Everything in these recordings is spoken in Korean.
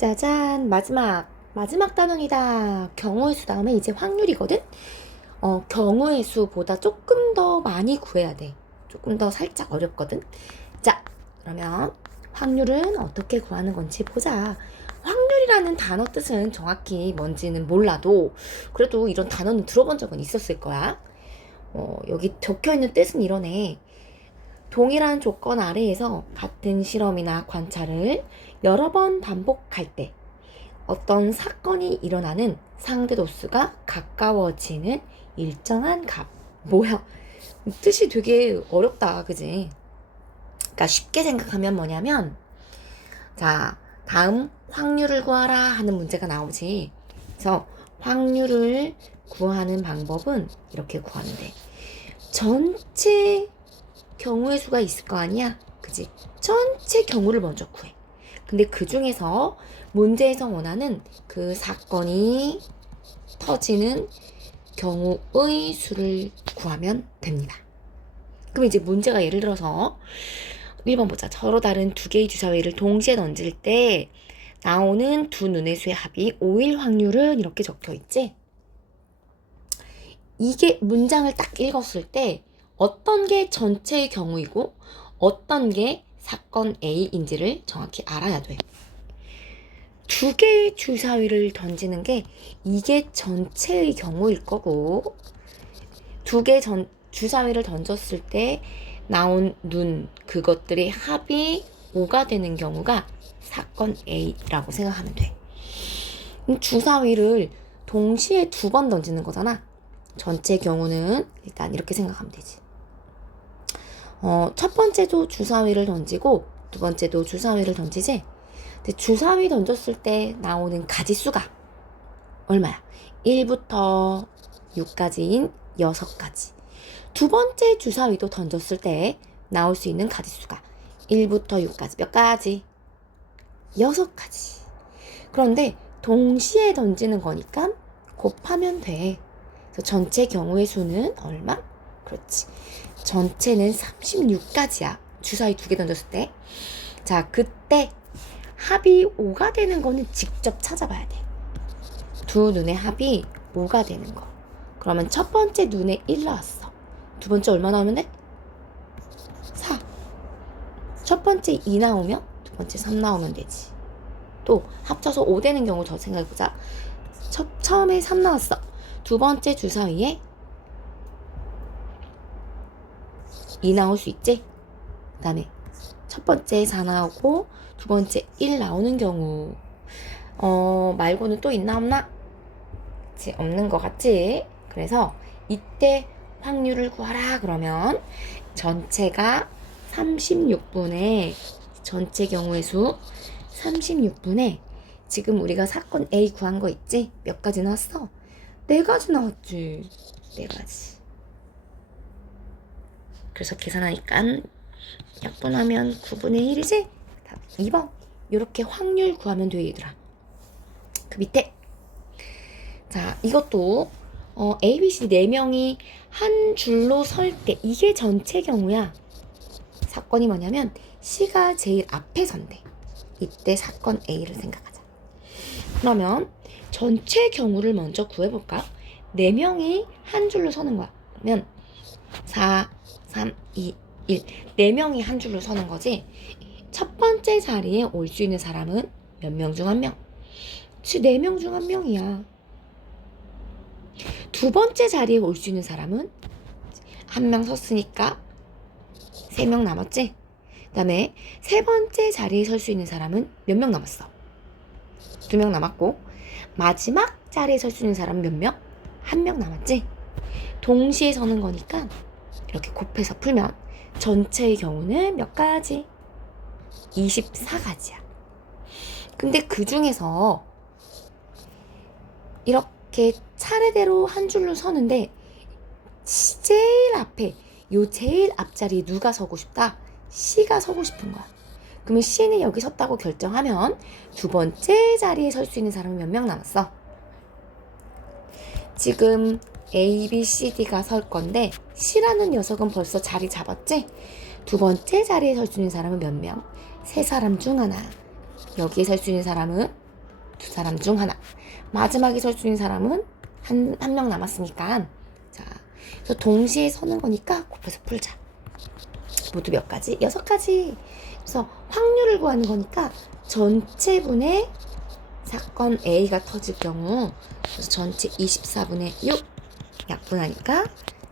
짜잔, 마지막 단원이다. 경우의 수 다음에 이제 확률이거든? 경우의 수보다 조금 더 많이 구해야 돼. 조금 더 살짝 어렵거든? 자, 그러면 확률은 어떻게 구하는 건지 보자. 확률이라는 단어 뜻은 정확히 뭔지는 몰라도 그래도 이런 단어는 들어본 적은 있었을 거야. 여기 적혀있는 뜻은 이러네. 동일한 조건 아래에서 같은 실험이나 관찰을 여러 번 반복할 때 어떤 사건이 일어나는 상대 도수가 가까워지는 일정한 값. 뭐야? 뜻이 되게 어렵다, 그지? 그러니까 쉽게 생각하면 뭐냐면, 자, 다음 확률을 구하라 하는 문제가 나오지. 그래서 확률을 구하는 방법은 이렇게 구하면 돼. 전체 경우의 수가 있을 거 아니야? 그지? 전체 경우를 먼저 구해. 근데 그 중에서 문제에서 원하는 그 사건이 터지는 경우의 수를 구하면 됩니다. 그럼 이제 문제가 예를 들어서 1번 보자. 서로 다른 두 개의 주사위를 동시에 던질 때 나오는 두 눈의 수의 합이 5일 확률은 이렇게 적혀 있지? 이게 문장을 딱 읽었을 때 어떤 게 전체의 경우이고 어떤 게 사건 A인지를 정확히 알아야 돼. 두 개의 주사위를 던지는 게 이게 전체의 경우일 거고 두 개 주사위를 던졌을 때 나온 눈 그것들의 합이 5가 되는 경우가 사건 A라고 생각하면 돼. 주사위를 동시에 두 번 던지는 거잖아. 전체 경우는 일단 이렇게 생각하면 되지. 첫 번째도 주사위를 던지고 두 번째도 주사위를 던지지. 근데 주사위 던졌을 때 나오는 가지수가 얼마야? 1부터 6까지인 6가지. 두 번째 주사위도 던졌을 때 나올 수 있는 가지수가 1부터 6까지 몇 가지? 6가지. 그런데 동시에 던지는 거니까 곱하면 돼. 그래서 전체 경우의 수는 얼마? 그렇지. 전체는 36가지야. 주사위 두 개 던졌을 때. 자, 그때 합이 5가 되는 거는 직접 찾아봐야 돼. 두 눈의 합이 5가 되는 거. 그러면 첫 번째 눈에 1 나왔어. 두 번째 얼마 나오면 돼? 4. 첫 번째 2 나오면 두 번째 3 나오면 되지. 또 합쳐서 5 되는 경우 더 생각해보자. 처음에 3 나왔어. 두 번째 주사위에 2 나올 수 있지? 그 다음에 첫 번째 4 나오고 두 번째 1 나오는 경우 말고는 또 있나 없나? 그치, 없는 것 같지? 그래서 이때 확률을 구하라 그러면 전체가 36분의 전체 경우의 수 36분의 지금 우리가 사건 A 구한 거 있지? 몇 가지 나왔어? 4가지 나왔지. 4가지. 그래서 계산하니까 약분하면 9분의 1이지? 2번. 이렇게 확률 구하면 돼, 얘들아. 그 밑에. 자, 이것도 A, B, C 4명이 한 줄로 설 때 이게 전체 경우야. 사건이 뭐냐면 C가 제일 앞에 선대. 이때 사건 A를 생각하자. 그러면 전체 경우를 먼저 구해볼까? 4명이 한 줄로 서는 거야. 그러면 4, 3, 2, 1. 4명이 한 줄로 서는 거지. 첫 번째 자리에 올 수 있는 사람은 몇 명 중 한 명? 4명 중 한 명이야. 두 번째 자리에 올 수 있는 사람은 한 명 섰으니까 3명 남았지? 그 다음에 세 번째 자리에 설 수 있는 사람은 몇 명 남았어? 2명 남았고 마지막 자리에 설 수 있는 사람은 몇 명? 1명 남았지? 동시에 서는 거니까 이렇게 곱해서 풀면 전체의 경우는 몇 가지? 24가지야. 근데 그 중에서 이렇게 차례대로 한 줄로 서는데 제일 앞에 요 제일 앞자리에 누가 서고 싶다? C가 서고 싶은 거야. 그러면 C는 여기 섰다고 결정하면 두 번째 자리에 설 수 있는 사람은 몇 명 남았어? 지금 A, B, C, D가 설 건데 C라는 녀석은 벌써 자리 잡았지? 두 번째 자리에 설 수 있는 사람은 몇 명? 3사람 중 하나. 여기에 설 수 있는 사람은 두 사람 중 하나. 마지막에 설 수 있는 사람은 한 명 남았으니까. 자, 그래서 동시에 서는 거니까 곱해서 풀자. 모두 몇 가지? 6가지. 그래서 확률을 구하는 거니까 전체분의 사건 A가 터질 경우, 그래서 전체 24분의 6 약분하니까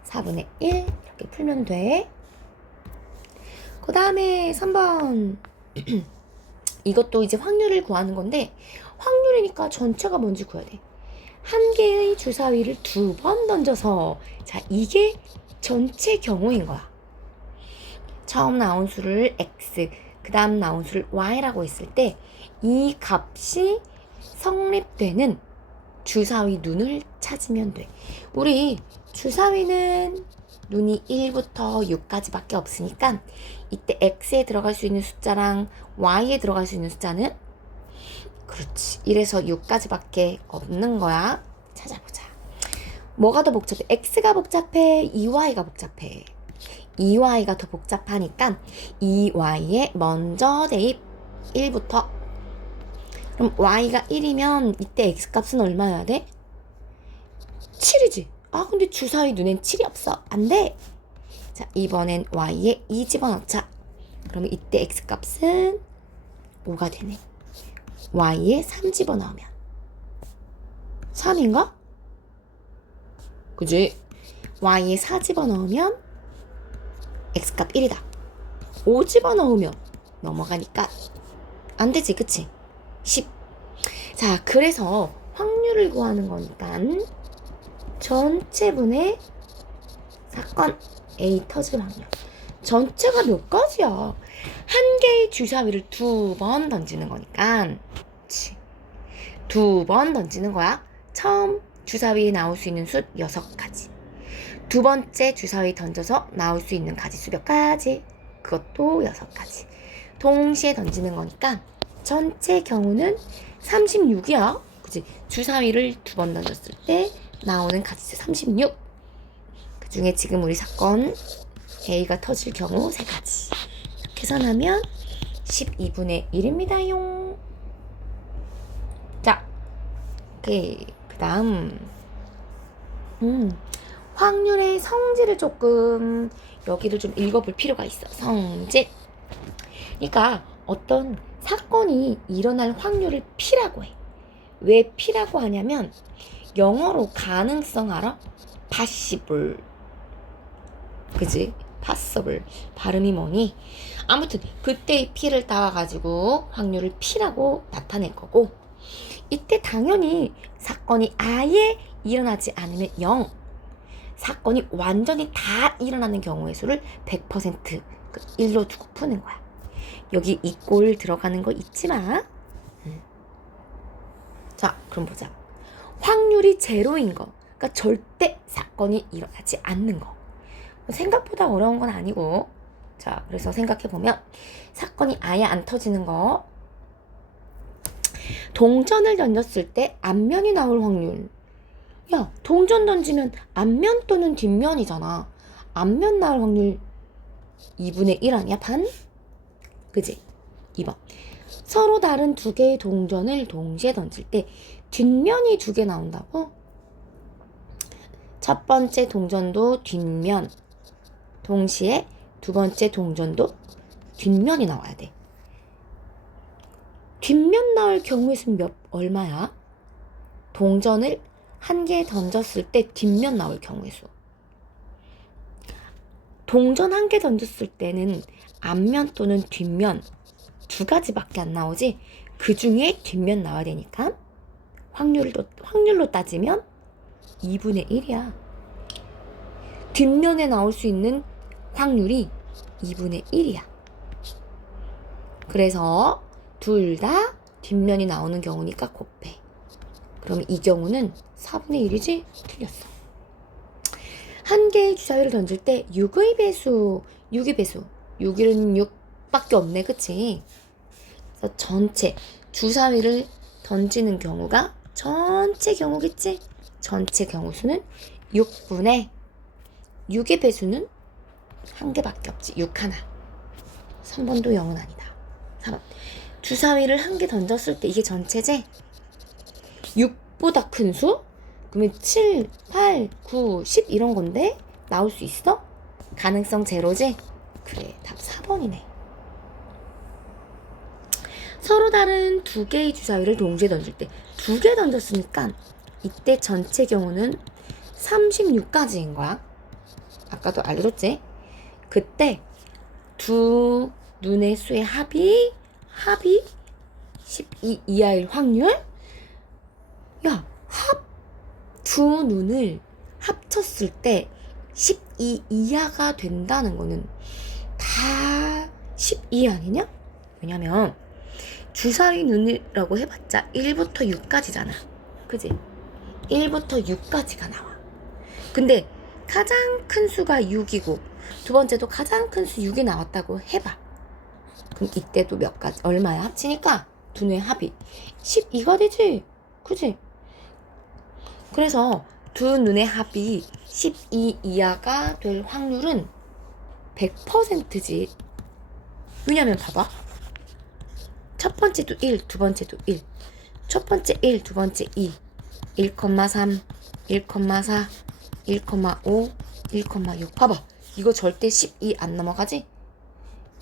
4분의 1 이렇게 풀면 돼. 그 다음에 3번 이것도 이제 확률을 구하는 건데, 확률이니까 전체가 뭔지 구해야 돼. 한 개의 주사위를 2번 던져서, 자, 이게 전체 경우인 거야. 처음 나온 수를 x, 그 다음 나온 수를 y라고 했을 때 이 값이 성립되는 주사위 눈을 찾으면 돼. 우리 주사위는 눈이 1부터 6까지밖에 없으니까 이때 x에 들어갈 수 있는 숫자랑 y에 들어갈 수 있는 숫자는, 그렇지, 1에서 6까지밖에 없는 거야. 찾아보자. 뭐가 더 복잡해? x가 복잡해? 2y가 복잡해? 2y가 더 복잡하니까 2y에 먼저 대입. 1부터. 그럼 y가 1이면 이때 x값은 얼마여야 돼? 7이지. 아, 근데 주사위 눈엔 7이 없어. 안 돼. 자, 이번엔 y에 2 집어넣자. 그러면 이때 x값은 5가 되네. y에 3 집어넣으면 3인가? 그지? y에 4 집어넣으면 x값 1이다. 5 집어넣으면 넘어가니까 안 되지, 그치? 10. 자, 그래서 확률을 구하는 거니까 전체분의 사건 A 터질 확률. 전체가 몇 가지야? 한 개의 주사위를 2번 던지는 거니까, 그치? 2번 던지는 거야. 처음 주사위에 나올 수 있는 수 6가지. 두 번째 주사위 던져서 나올 수 있는 가지수 몇 가지? 그것도 6가지. 동시에 던지는 거니까 전체 경우는 36이야. 그치? 주사위를 2번 던졌을 때 나오는 가지수 36. 그 중에 지금 우리 사건 A가 터질 경우 3가지. 계산하면 12분의 1입니다용. 자, 오케이. 그 다음 확률의 성질을 조금 여기를 좀 읽어볼 필요가 있어. 성질. 그러니까 어떤 사건이 일어날 확률을 P라고 해. 왜 P라고 하냐면 영어로 가능성 알아? possible. 그지? possible. 발음이 뭐니? 아무튼 그때의 P를 따와가지고 확률을 P라고 나타낼 거고, 이때 당연히 사건이 아예 일어나지 않으면 0. 사건이 완전히 다 일어나는 경우의 수를 100% 1로 두고 푸는 거야. 여기 이 꼴 들어가는 거 잊지 마. 자, 그럼 보자. 확률이 제로인 거, 그러니까 절대 사건이 일어나지 않는 거. 생각보다 어려운 건 아니고, 자, 그래서 생각해보면 사건이 아예 안 터지는 거, 동전을 던졌을 때 앞면이 나올 확률. 야, 동전 던지면 앞면 또는 뒷면이잖아. 앞면 나올 확률 2분의 1 아니야? 반? 그지? 2번. 서로 다른 2개의 동전을 동시에 던질 때 뒷면이 2개 나온다고? 첫 번째 동전도 뒷면, 동시에 두 번째 동전도 뒷면이 나와야 돼. 뒷면 나올 경우의 수는 얼마야? 동전을 1개 던졌을 때 뒷면 나올 경우의 수. 동전 1개 던졌을 때는 앞면 또는 뒷면 2가지밖에 안 나오지. 그 중에 뒷면 나와야 되니까 확률로 따지면 2분의 1이야. 뒷면에 나올 수 있는 확률이 2분의 1이야. 그래서 둘 다 뒷면이 나오는 경우니까 곱해. 그럼 이 경우는 4분의 1이지? 틀렸어. 한 개의 주사위를 던질 때 6의 배수, 6의 배수, 6은 6밖에 없네, 그치? 그래서 전체 주사위를 던지는 경우가 전체 경우겠지? 전체 경우 수는 6분의 6의 배수는 1개밖에 없지. 6 하나. 3번도 0은 아니다. 4번. 주사위를 1개 던졌을 때 이게 전체제? 6보다 큰 수? 그러면 7, 8, 9, 10 이런 건데 나올 수 있어? 가능성 제로지? 그래, 답 4번이네. 서로 다른 두 개의 주사위를 동시에 던질 때 두 개 던졌으니까 이때 전체 경우는 36까지인 거야. 아까도 알려줬지? 그때 두 눈의 수의 합이 12 이하일 확률? 야, 두 눈을 합쳤을 때 12 이하가 된다는 거는 다 12 아니냐? 왜냐면 주사위 눈이라고 해봤자 1부터 6까지잖아. 그지? 1부터 6까지가 나와. 근데 가장 큰 수가 6이고 두 번째도 가장 큰 수 6이 나왔다고 해봐. 그럼 이때도 몇 가지 얼마야? 합치니까 두 눈의 합이 12가 되지. 그지? 그래서 두 눈의 합이 12 이하가 될 확률은 100%지. 왜냐면 봐봐. 첫 번째도 1, 두 번째도 1. 첫 번째 1, 두 번째 2. 1,3, 1,4, 1,5, 1,6. 봐봐. 이거 절대 12 안 넘어가지?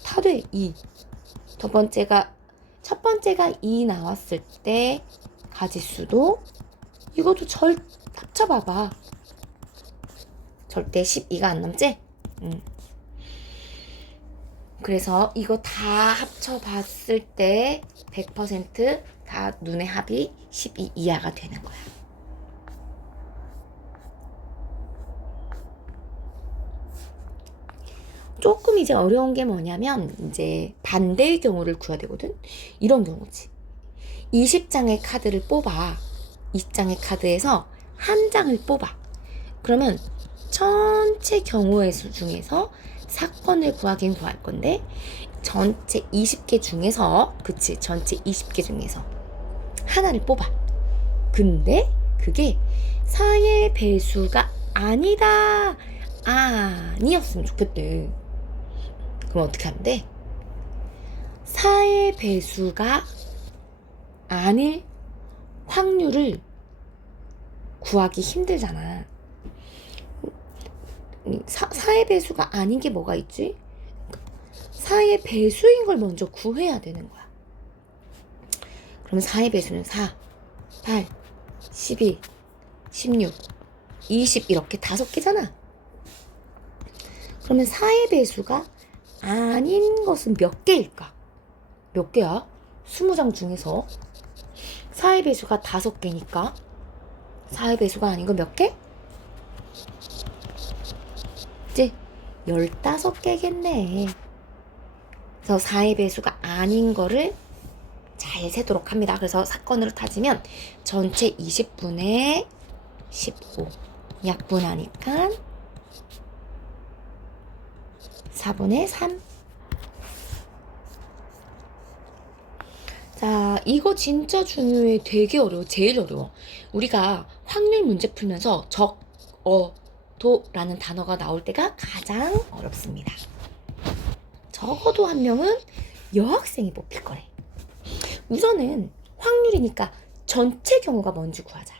다 돼. 2. 첫 번째가 2 나왔을 때 가지수도 이것도 합쳐봐봐. 절대 12가 안 넘지? 그래서 이거 다 합쳐봤을 때 100% 눈의 합이 12 이하가 되는 거야. 조금 이제 어려운 게 뭐냐면 이제 반대의 경우를 구해야 되거든. 이런 경우지. 20장의 카드를 뽑아. 20장의 카드에서 한 장을 뽑아. 그러면 전체 경우의 수 중에서 사건을 구하긴 구할 건데 전체 20개 중에서 전체 20개 중에서 하나를 뽑아. 근데 그게 4의 배수가 아니다. 아니었으면 좋겠대. 그럼 어떻게 하면 돼? 4의 배수가 아닐 확률을 구하기 힘들잖아. 4의 배수가 아닌 게 뭐가 있지? 4의 배수인 걸 먼저 구해야 되는 거야. 그러면 4의 배수는 4, 8, 12, 16, 20 이렇게 5개잖아. 그러면 4의 배수가 아닌 것은 몇 개일까? 몇 개야? 20장 중에서 4의 배수가 5개니까 4의 배수가 아닌 거 몇 개? 이제 15개겠네. 그래서 4의 배수가 아닌 거를 잘 세도록 합니다. 그래서 사건으로 따지면 전체 20분의 15 약분하니까 4분의 3. 자, 이거 진짜 중요해. 되게 어려워. 제일 어려워. 우리가 확률 문제 풀면서 적, 도라는 단어가 나올 때가 가장 어렵습니다. 적어도 한 명은 여학생이 뽑힐 거래. 우선은 확률이니까 전체 경우가 뭔지 구하자.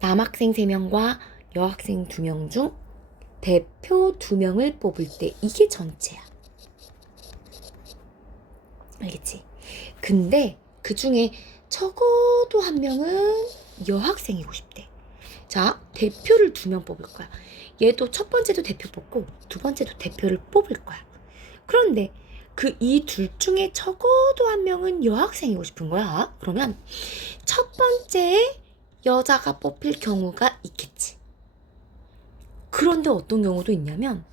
남학생 3명과 여학생 2명 중 대표 2명을 뽑을 때 이게 전체야. 알겠지? 근데 그 중에 적어도 한 명은 여학생이고 싶대. 자, 대표를 2명 뽑을 거야. 얘도 첫 번째도 대표 뽑고 두 번째도 대표를 뽑을 거야. 그런데 이 둘 중에 적어도 한 명은 여학생이고 싶은 거야. 그러면 첫 번째에 여자가 뽑힐 경우가 있겠지. 그런데 어떤 경우도 있냐면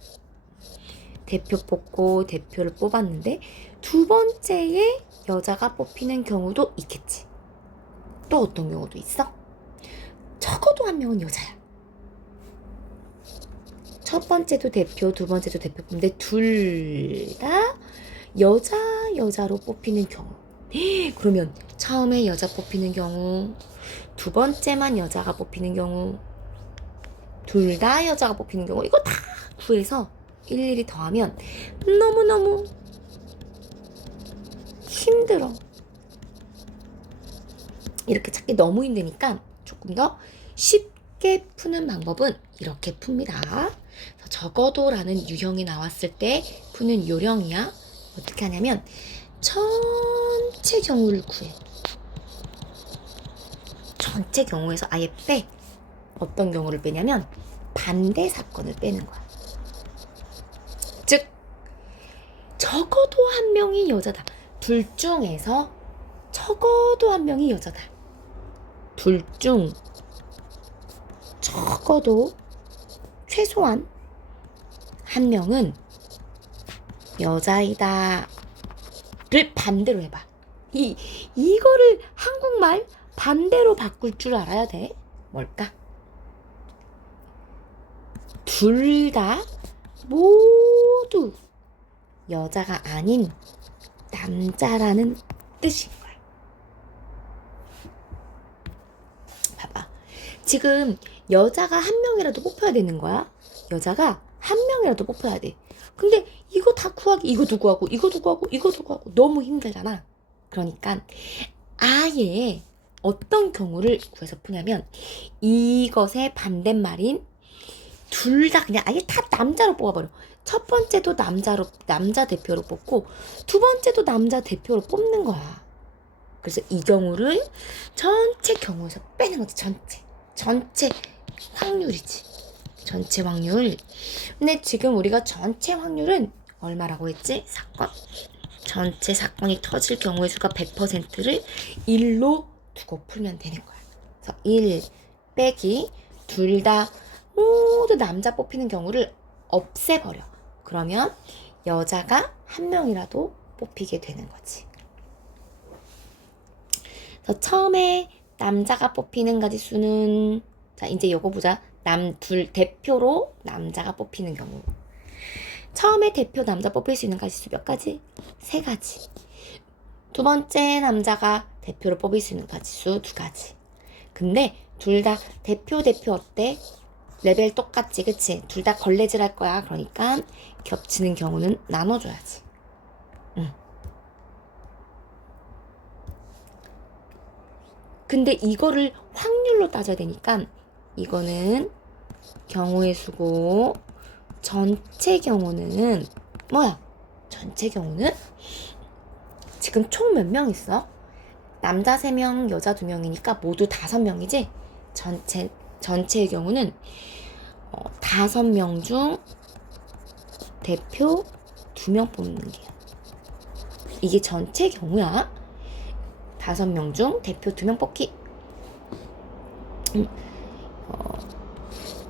대표 뽑고 대표를 뽑았는데 두 번째에 여자가 뽑히는 경우도 있겠지. 또 어떤 경우도 있어? 적어도 한 명은 여자야. 첫 번째도 대표, 두 번째도 대표 뽑는데 둘 다 여자로 뽑히는 경우. 그러면 처음에 여자 뽑히는 경우, 두 번째만 여자가 뽑히는 경우, 둘 다 여자가 뽑히는 경우, 이거 다 구해서 일일이 더하면 너무너무 힘들어. 이렇게 찾기 너무 힘드니까 조금 더 쉽게 푸는 방법은 이렇게 풉니다. 적어도라는 유형이 나왔을 때 푸는 요령이야. 어떻게 하냐면 전체 경우를 구해. 전체 경우에서 아예 빼. 어떤 경우를 빼냐면 반대 사건을 빼는 거야. 즉 적어도 한 명이 여자다. 둘 중에서 적어도 한 명이 여자다. 둘 중 적어도 최소한 한 명은 여자이다 를 반대로 해봐. 이거를 한국말 반대로 바꿀 줄 알아야 돼. 뭘까? 둘 다 모두 여자가 아닌 남자라는 뜻인 거야. 봐봐. 지금 여자가 한 명이라도 뽑혀야 되는 거야. 여자가 한 명이라도 뽑혀야 돼. 근데 이거 다 구하기, 이것도 구하고 이것도 구하고 이것도 구하고 너무 힘들잖아. 그러니까 아예 어떤 경우를 구해서 푸냐면 이것의 반대말인 둘 다 그냥 아예 다 남자로 뽑아버려. 첫 번째도 남자 대표로 뽑고 두 번째도 남자 대표로 뽑는 거야. 그래서 이 경우를 전체 경우에서 빼는 거지. 전체 확률이지. 전체 확률. 근데 지금 우리가 전체 확률은 얼마라고 했지? 사건. 전체 사건이 터질 경우의 수가 100%를 1로 두고 풀면 되는 거야. 그래서 1 빼기 둘 다 모두 남자 뽑히는 경우를 없애버려. 그러면 여자가 한 명이라도 뽑히게 되는 거지. 그래서 처음에 남자가 뽑히는 가지수는 자 이제 요거 보자. 대표로 남자가 뽑히는 경우. 처음에 대표 남자 뽑힐 수 있는 가지수 몇 가지? 3가지. 두 번째 남자가 대표로 뽑을 수 있는 가지수 2가지. 근데 둘 다 대표 어때? 레벨 똑같지, 그치? 둘 다 걸레질 할 거야. 그러니까 겹치는 경우는 나눠줘야지. 근데 이거를 확률로 따져야 되니까 이거는 경우의 수고 전체 경우는 뭐야? 전체 경우는 지금 총 몇 명 있어? 남자 3명, 여자 2명이니까 모두 5명이지? 전체의 경우는 5명 중 대표 2명 뽑는 게야. 이게 전체 경우야. 5명 중 대표 2명 뽑기.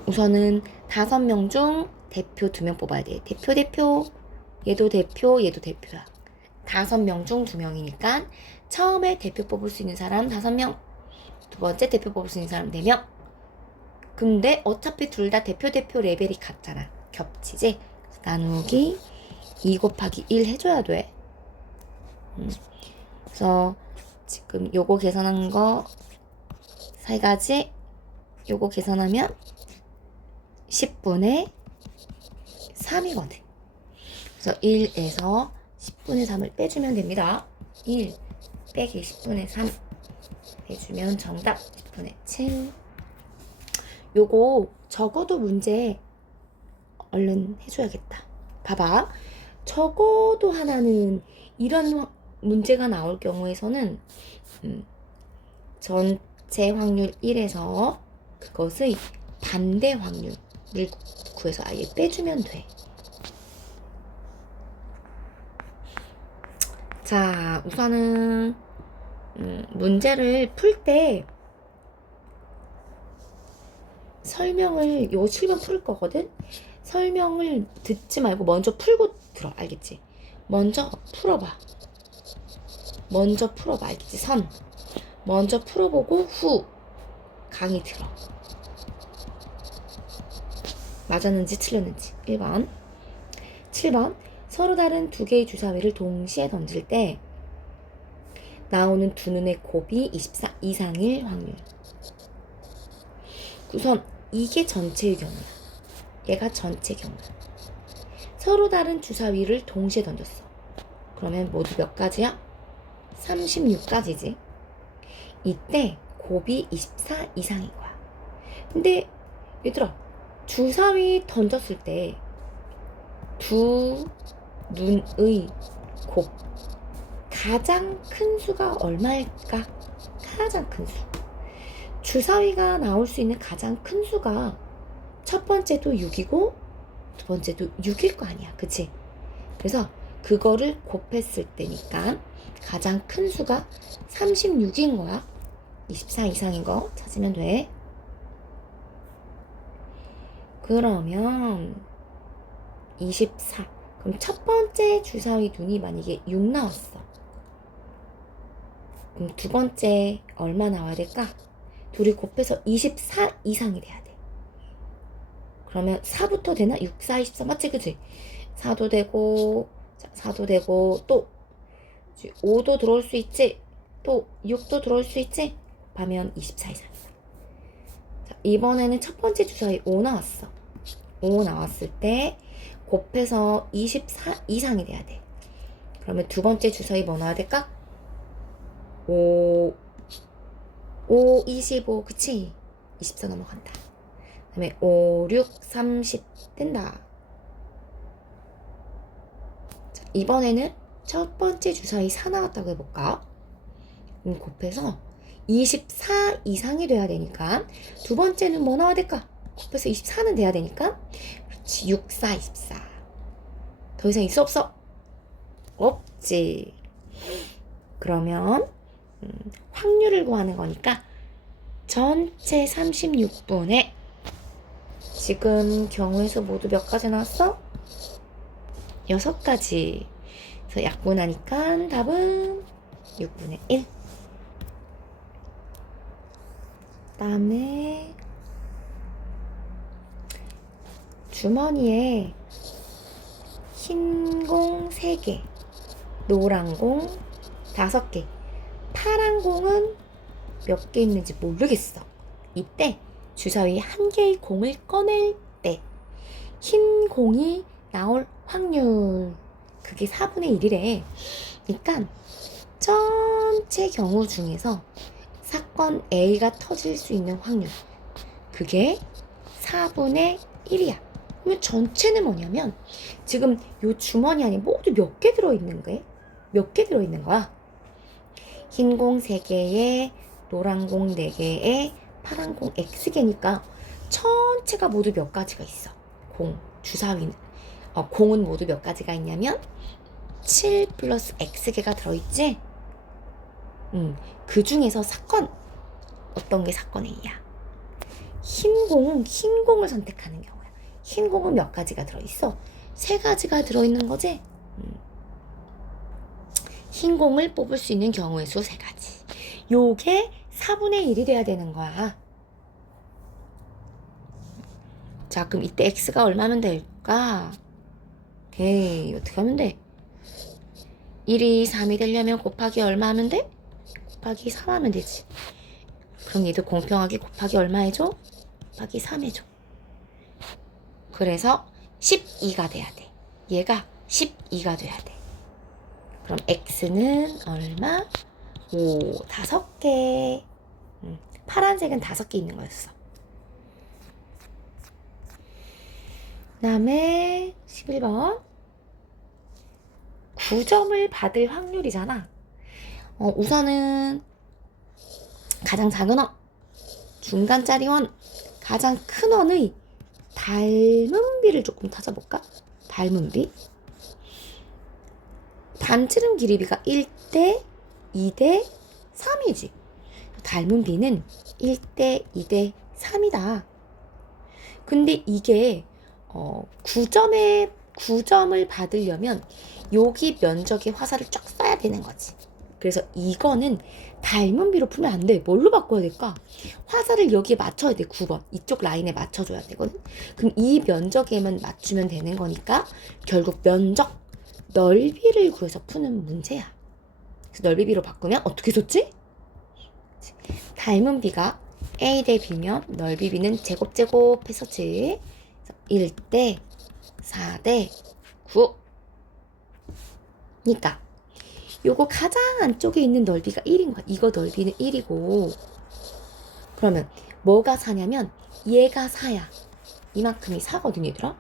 우선은 5명 중 대표 2명 뽑아야 돼. 대표. 얘도 대표야. 5명 중 2명이니까 처음에 대표 뽑을 수 있는 사람 5명. 두 번째 대표 뽑을 수 있는 사람 4명. 근데 어차피 둘 다 대표 레벨이 같잖아. 겹치지? 나누기 2 곱하기 1 해줘야 돼. 그래서 지금 요거 계산한 거 3가지. 요거 계산하면 10분의 3이거든. 그래서 1에서 10분의 3을 빼주면 됩니다. 1 빼기 10분의 3 빼주면 정답 10분의 7. 요거 적어도 문제 얼른 해줘야겠다. 봐봐. 적어도 하나는 이런 문제가 나올 경우에서는 전체 확률 1에서 그것의 반대 확률을 구해서 아예 빼주면 돼. 자, 우선은 문제를 풀 때 설명을 요 7번 풀 거거든? 설명을 듣지 말고 먼저 풀고 들어. 알겠지? 먼저 풀어봐. 알겠지? 먼저 풀어보고 후 강의 들어. 맞았는지 틀렸는지. 1번 7번 서로 다른 2개의 주사위를 동시에 던질 때 나오는 두 눈의 곱이 24 이상일 확률. 우선 이게 전체의 경우야. 얘가 전체 경우야. 서로 다른 주사위를 동시에 던졌어. 그러면 모두 몇 가지야? 36가지지. 이때 곱이 24 이상인 거야. 근데 얘들아, 주사위 던졌을 때 두 눈의 곱 가장 큰 수가 얼마일까? 가장 큰 수. 주사위가 나올 수 있는 가장 큰 수가 첫 번째도 6이고 두 번째도 6일 거 아니야. 그치? 그래서 그거를 곱했을 때니까 가장 큰 수가 36인 거야. 24 이상인 거 찾으면 돼. 그러면 24. 그럼 첫 번째 주사위 눈이 만약에 6 나왔어. 그럼 두 번째 얼마 나와야 될까? 둘이 곱해서 24 이상이 돼야 돼. 그러면 4부터 되나? 6, 4, 24 맞지? 그치? 4도 되고, 자, 4도 되고, 또 5도 들어올 수 있지? 또 6도 들어올 수 있지? 곱하면 24 이상이야. 자, 이번에는 첫 번째 주사위 5 나왔어. 5 나왔을 때 곱해서 24 이상이 돼야 돼. 그러면 두 번째 주사위 뭐 나와야 될까? 5, 25, 그치? 24 넘어간다. 그 다음에 5, 6, 30 된다. 자, 이번에는 첫 번째 주사위 4 나왔다고 해볼까? 곱해서 24 이상이 돼야 되니까 두 번째는 뭐 나와야 될까? 곱해서 24는 돼야 되니까 그렇지. 6, 4, 24. 더 이상 있어 없어? 없지. 그러면 확률을 구하는 거니까 전체 36분에 지금 경우에서 모두 몇 가지 나왔어? 6가지. 그래서 약분하니까 답은 6분의 1. 그다음에 주머니에 흰 공 3개, 노란 공 5개, 파란 공은 몇 개 있는지 모르겠어. 이때 주사위 한 개의 공을 꺼낼 때 흰 공이 나올 확률, 그게 4분의 1이래. 그러니까 전체 경우 중에서 사건 A가 터질 수 있는 확률, 그게 4분의 1이야. 그러면 전체는 뭐냐면 지금 요 주머니 안에 모두 몇 개 들어있는 거야? 몇 개 들어있는 거야? 흰 공 3개에 노란 공 4개에 파란 공 X개니까 전체가 모두 몇 가지가 있어. 주사위는 공은 모두 몇 가지가 있냐면 7 플러스 X개가 들어있지? 그 중에서 사건, 어떤 게 사건 A야? 흰 공을 선택하는 경우야. 흰 공은 몇 가지가 들어있어? 3가지가 들어있는 거지? 흰 공을 뽑을 수 있는 경우의 수 3가지. 요게 4분의 1이 돼야 되는 거야. 자, 그럼 이때 X가 얼마면 될까? 오케이, 어떻게 하면 돼? 1이 3이 되려면 곱하기 얼마 하면 돼? 곱하기 3 하면 되지. 그럼 얘도 공평하게 곱하기 얼마 해줘? 곱하기 3 해줘. 그래서 12가 돼야 돼. 얘가 12가 돼야 돼. 그럼 X는 얼마? 5, 5개. 파란색은 5개 있는 거였어. 그 다음에 11번. 9점을 받을 확률이잖아. 우선은 가장 작은 원, 중간짜리 원, 가장 큰 원의 닮은 비를 조금 찾아볼까? 닮은 비. 반지름 길이비가 1대 2대 3이지. 닮은 비는 1대 2대 3이다. 근데 이게 9점을 받으려면 여기 면적에 화살을 쫙 쏴야 되는 거지. 그래서 이거는 닮은 비로 풀면 안 돼. 뭘로 바꿔야 될까? 화살을 여기에 맞춰야 돼. 9번. 이쪽 라인에 맞춰줘야 되거든. 그럼 이 면적에만 맞추면 되는 거니까 결국 면적, 넓이를 구해서 푸는 문제야. 그래서 넓이비로 바꾸면 어떻게 썼지? 닮은 비가 A 대 B면 넓이 B는 제곱 했었지. 1대 4대 9. 그러니까 요거 가장 안쪽에 있는 넓이가 1인 거야. 이거 넓이는 1이고. 그러면 뭐가 4냐면 얘가 4야. 이만큼이 4거든 얘들아.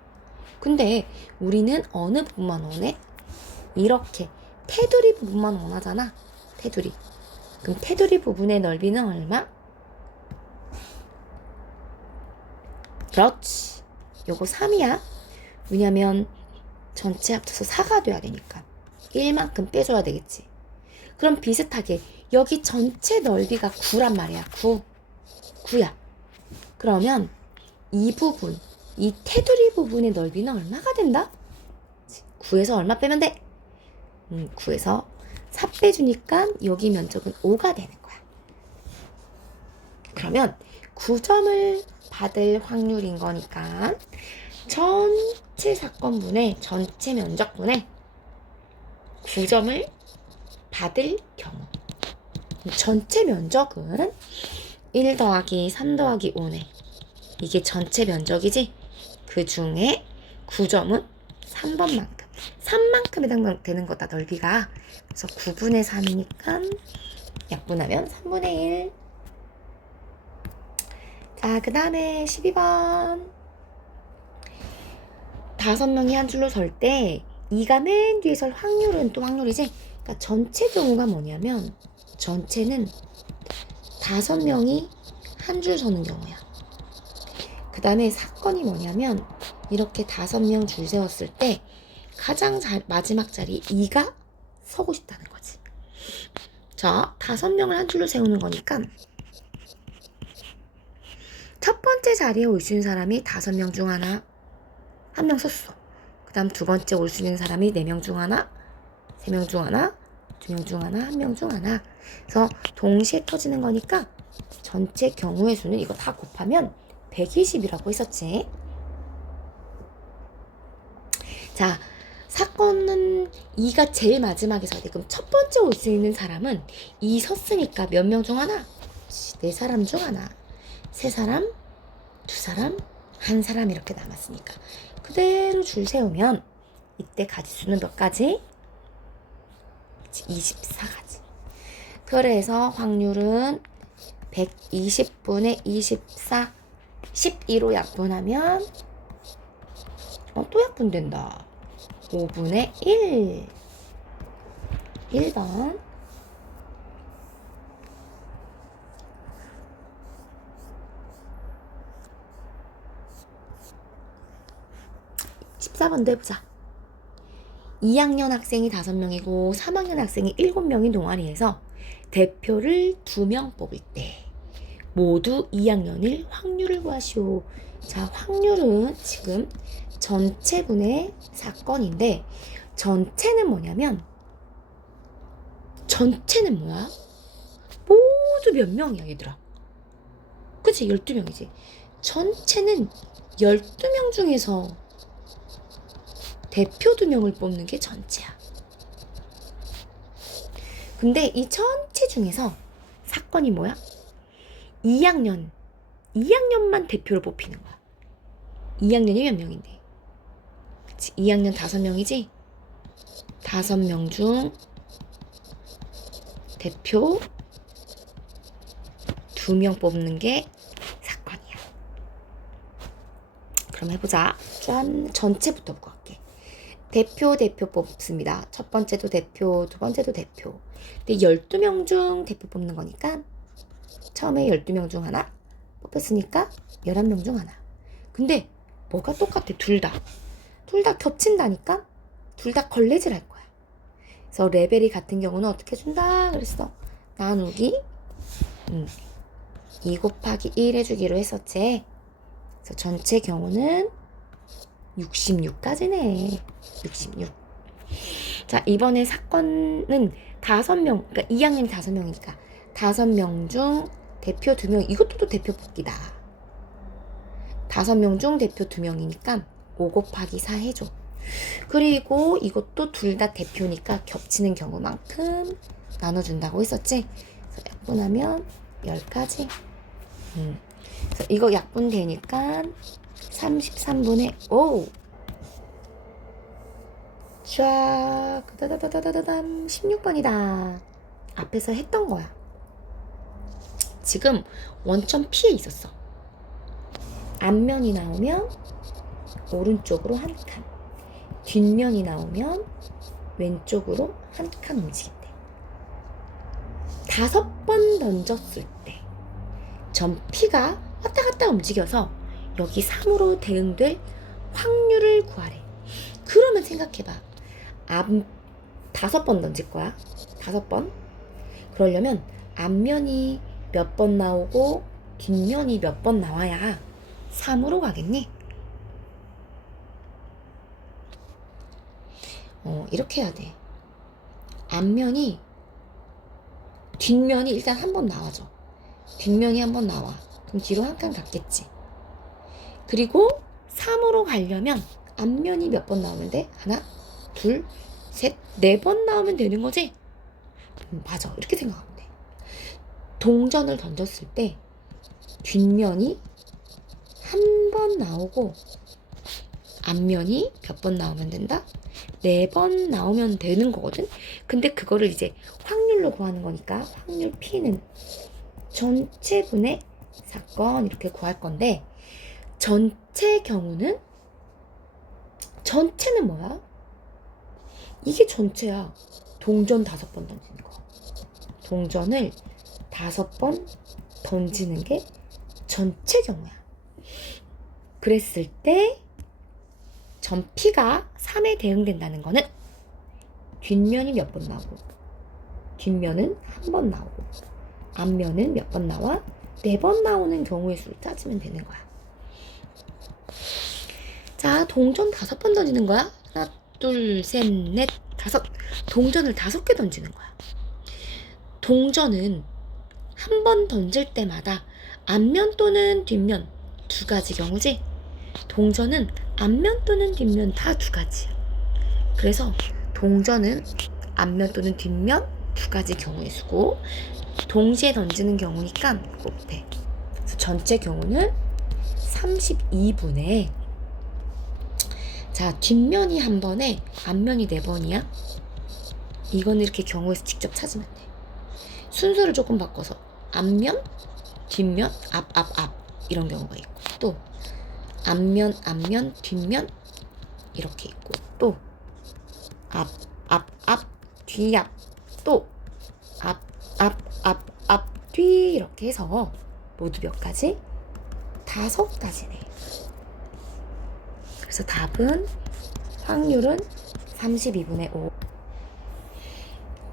근데 우리는 어느 부분만 원해? 이렇게 테두리 부분만 원하잖아. 테두리. 그럼 테두리 부분의 넓이는 얼마? 그렇지. 요거 3이야. 왜냐면 전체 합쳐서 4가 돼야 되니까 1만큼 빼줘야 되겠지. 그럼 비슷하게 여기 전체 넓이가 9란 말이야. 9야. 그러면 이 부분, 이 테두리 부분의 넓이는 얼마가 된다? 9에서 얼마 빼면 돼? 9에서 4 빼주니까 여기 면적은 5가 되는 거야. 그러면 9점을 받을 확률인 거니까 전체 사건분의 전체 면적분의 9점을 받을 경우 전체 면적은 1 더하기 3 더하기 5네. 이게 전체 면적이지? 그 중에 9점은 3번만큼 3만큼 해당되는 거다 넓이가. 그래서 9분의 3이니까 약분하면 3분의 1. 자, 그 다음에 12번 5명이 한 줄로 설 때 2가 맨 뒤에 설 확률은 또 확률이지. 그러니까 전체 경우가 뭐냐면 전체는 5명이 한 줄 서는 경우야. 그 다음에 사건이 뭐냐면 이렇게 5명 줄 세웠을 때 가장 마지막 자리 2가 서고 싶다는 거지. 자, 5명을 한 줄로 세우는 거니까 첫 번째 자리에 올 수 있는 사람이 5명 중 하나, 1명 섰어. 그 다음 두 번째 올 수 있는 사람이 4명 중 하나, 3명 중 하나, 2명 중 하나, 1명 중 하나. 그래서 동시에 터지는 거니까 전체 경우의 수는 이거 다 곱하면 120이라고 했었지. 자, 사건은 2가 제일 마지막에 서야 돼. 그럼 첫 번째 올 수 있는 사람은 2 섰으니까 몇 명 중 하나? 4사람 중 하나. 3사람, 2사람, 1사람 이렇게 남았으니까 그대로 줄 세우면 이때 가지수는 몇 가지? 24가지. 그래서 확률은 120분의 24 12로 약분하면 또 약분된다. 5분의 1. 1번. 14번도 해보자. 2학년 학생이 5명이고 3학년 학생이 7명인 동아리에서 대표를 2명 뽑을 때 모두 2학년일 확률을 구하시오. 자, 확률은 지금 전체분의 사건인데 전체는 뭐냐면 전체는 뭐야? 모두 몇 명이야 얘들아? 그치? 12명이지. 전체는 12명 중에서 대표 2명을 뽑는 게 전체야. 근데 이 전체 중에서 사건이 뭐야? 2학년만 대표를 뽑히는 거야. 2학년이 몇 명인데? 그치? 2학년 5명이지? 5명 중 대표 2명 뽑는 게 사건이야. 그럼 해보자. 짠, 전체부터 보고 갈게. 대표 뽑습니다. 첫 번째도 대표, 두 번째도 대표. 근데 12명 중 대표 뽑는 거니까 처음에 12명 중 하나 뽑혔으니까 11명 중 하나. 근데 뭐가 똑같아? 둘 다 겹친다니까? 둘 다 걸레질 할 거야. 그래서 레벨이 같은 경우는 어떻게 준다 그랬어? 나누기 2 곱하기 1 해주기로 했었지. 그래서 전체 경우는 66까지네. 66. 자, 이번에 사건은 5명, 그러니까 2학년이 5명이니까 5명 중 대표 2명, 이것도 또 대표 뽑기다. 5명 중 대표 2명이니까 5 곱하기 4 해줘. 그리고 이것도 둘 다 대표니까 겹치는 경우만큼 나눠준다고 했었지. 그래서 약분하면 10가지. 그래서 이거 약분되니까 33분의 5. 쫙, 다다다다다담 16번이다. 앞에서 했던 거야. 지금 원점 P에 있었어. 앞면이 나오면 오른쪽으로 한 칸, 뒷면이 나오면 왼쪽으로 한 칸 움직인대. 5번 던졌을 때 점 P가 왔다 갔다 움직여서 여기 3으로 대응될 확률을 구하래. 그러면 생각해봐. 앞 5번 던질 거야. 5번. 그러려면 앞면이 몇 번 나오고 뒷면이 몇 번 나와야 3으로 가겠니? 이렇게 해야 돼. 앞면이 뒷면이 일단 한 번 나와줘. 뒷면이 한 번 나와. 그럼 뒤로 한 칸 갔겠지. 그리고 3으로 가려면 앞면이 몇 번 나오면 돼? 하나, 둘, 셋, 4번 나오면 되는 거지? 맞아. 이렇게 생각하면 돼. 동전을 던졌을 때 뒷면이 한 번 나오고 앞면이 몇 번 나오면 된다? 4번 나오면 되는 거거든? 근데 그거를 이제 확률로 구하는 거니까 확률 P는 전체분의 사건 이렇게 구할 건데 전체 경우는 전체는 뭐야? 이게 전체야. 동전 5번 던지는 거. 동전을 5번 던지는 게 전체 경우야. 그랬을 때 점 P가 3에 대응된다는 거는 뒷면이 몇 번 나오고 뒷면은 한 번 나오고 앞면은 몇 번 나와? 4번 나오는 경우의 수를 따지면 되는 거야. 자, 동전 5번 던지는 거야. 하나, 둘, 셋, 넷, 5. 동전을 5개 던지는 거야. 동전은 한 번 던질 때마다 앞면 또는 뒷면 2가지 경우지. 동전은 앞면 또는 뒷면 다 2가지야. 그래서 동전은 앞면 또는 뒷면 2가지 경우의 수고 동시에 던지는 경우니까 곱해. 그래서 전체 경우는 32분의 자, 뒷면이 한 번에 앞면이 4번이야. 이거는 이렇게 경우에서 직접 찾으면 돼. 순서를 조금 바꿔서 앞면, 뒷면, 앞 이런 경우가 있고 또 앞면, 뒷면 이렇게 있고 또 앞, 뒤, 앞 또 앞, 뒤 이렇게 해서 모두 몇 가지? 5가지네. 그래서 답은 확률은 32분의 5.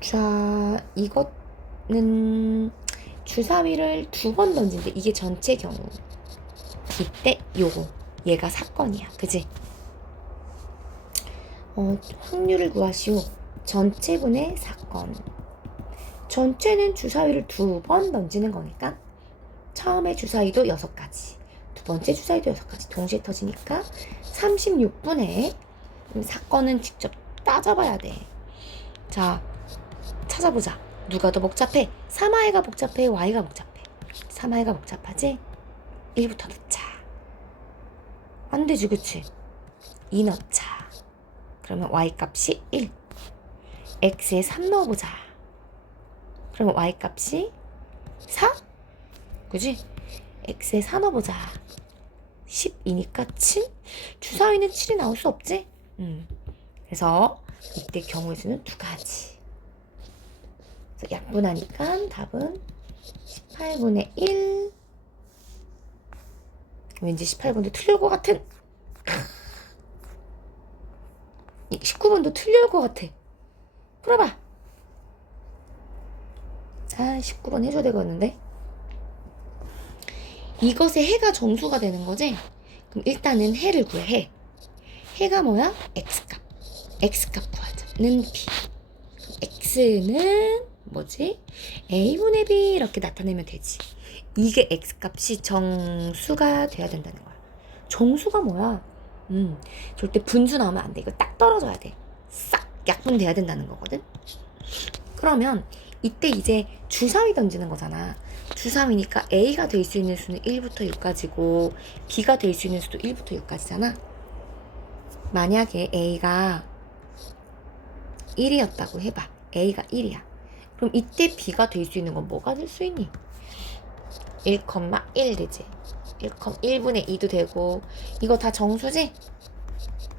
자, 이거는 주사위를 2번 던진데 이게 전체 경우. 이때 요거 얘가 사건이야. 그지? 확률을 구하시오. 전체분의 사건. 전체는 주사위를 2번 던지는 거니까 처음에 주사위도 6가지, 두 번째 주사위도 6가지 동시에 터지니까 36분의 사건은 직접 따져봐야 돼. 자, 찾아보자. 누가 더 복잡해? 3I가 복잡해? Y가 복잡해? 3I가 복잡하지? 1부터 넣자. 안 되지, 그치? 2 넣자. 그러면 Y 값이 1. X에 3 넣어보자. 그러면 Y 값이 4? 그지? X에 4 넣어보자. 12니까 7? 주사위는 7이 나올 수 없지? 그래서 이때 경우의 수는 2가지. 그래서 약분하니까 답은 18분의 1. 왠지 18번도 틀릴 것 같은 19번도 틀릴 것 같아. 풀어봐. 자, 19번 해줘야 되겠는데. 이것의 해가 정수가 되는 거지? 그럼 일단은 해를 구해. 해가 뭐야? x값. x값 구하자는 b. x는 뭐지? a분의 b 이렇게 나타내면 되지. 이게 x값이 정수가 돼야 된다는 거야. 정수가 뭐야? 절대 분수 나오면 안 돼. 이거 딱 떨어져야 돼. 싹 약분돼야 된다는 거거든. 그러면 이때 이제 주사위 던지는 거잖아. 주사위니까 A가 될 수 있는 수는 1부터 6까지고 B가 될 수 있는 수도 1부터 6까지잖아. 만약에 A가 1이었다고 해봐. A가 1이야. 그럼 이때 B가 될 수 있는 건 뭐가 될 수 있니? 1,1 되지. 1분의 2도 되고, 이거 다 정수지?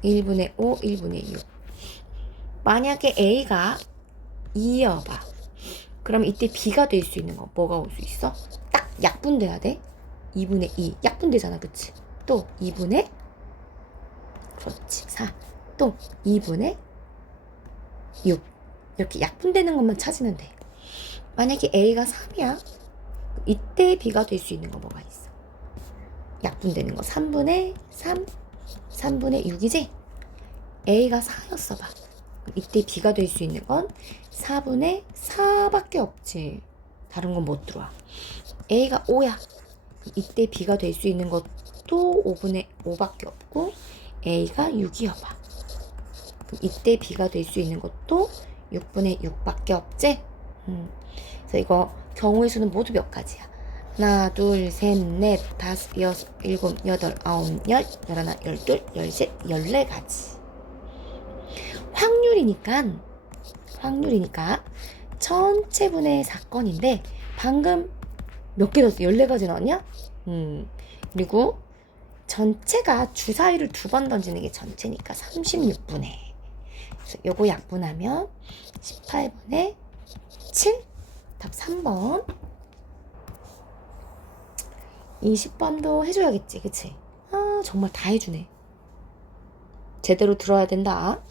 1분의 5, 1분의 6. 만약에 A가 2여봐. 그럼 이때 B가 될 수 있는 거 뭐가 올 수 있어? 딱 약분돼야 돼. 2분의 2. 약분되잖아, 그치? 또 2분의 그렇지 4. 또 2분의 6. 이렇게 약분되는 것만 찾으면 돼. 만약에 A가 3이야. 이때 B가 될 수 있는 거 뭐가 있어? 약분되는 거 3분의 3, 3분의 6이지? A가 4였어 봐. 이때 B가 될 수 있는 건 4분의 4밖에 없지. 다른 건 못 들어와. A가 5야. 이때 B가 될 수 있는 것도 5분의 5밖에 없고 A가 6이어봐. 이때 B가 될 수 있는 것도 6분의 6밖에 없지? 그래서 이거 경우의 수는 모두 몇 가지야? 하나, 둘, 셋, 넷, 다섯, 여섯, 일곱, 여덟, 아홉, 열, 열하나, 열둘, 열셋, 14가지. 확률이니까 전체분의 사건인데 방금 몇 개 넣었어? 14가지 나왔냐? 그리고 전체가 주사위를 2번 던지는 게 전체니까 36분의. 그래서 요거 약분하면 18분의 7. 답 3번. 20번도 해줘야겠지, 그치? 아, 정말 다 해주네. 제대로 들어야 된다.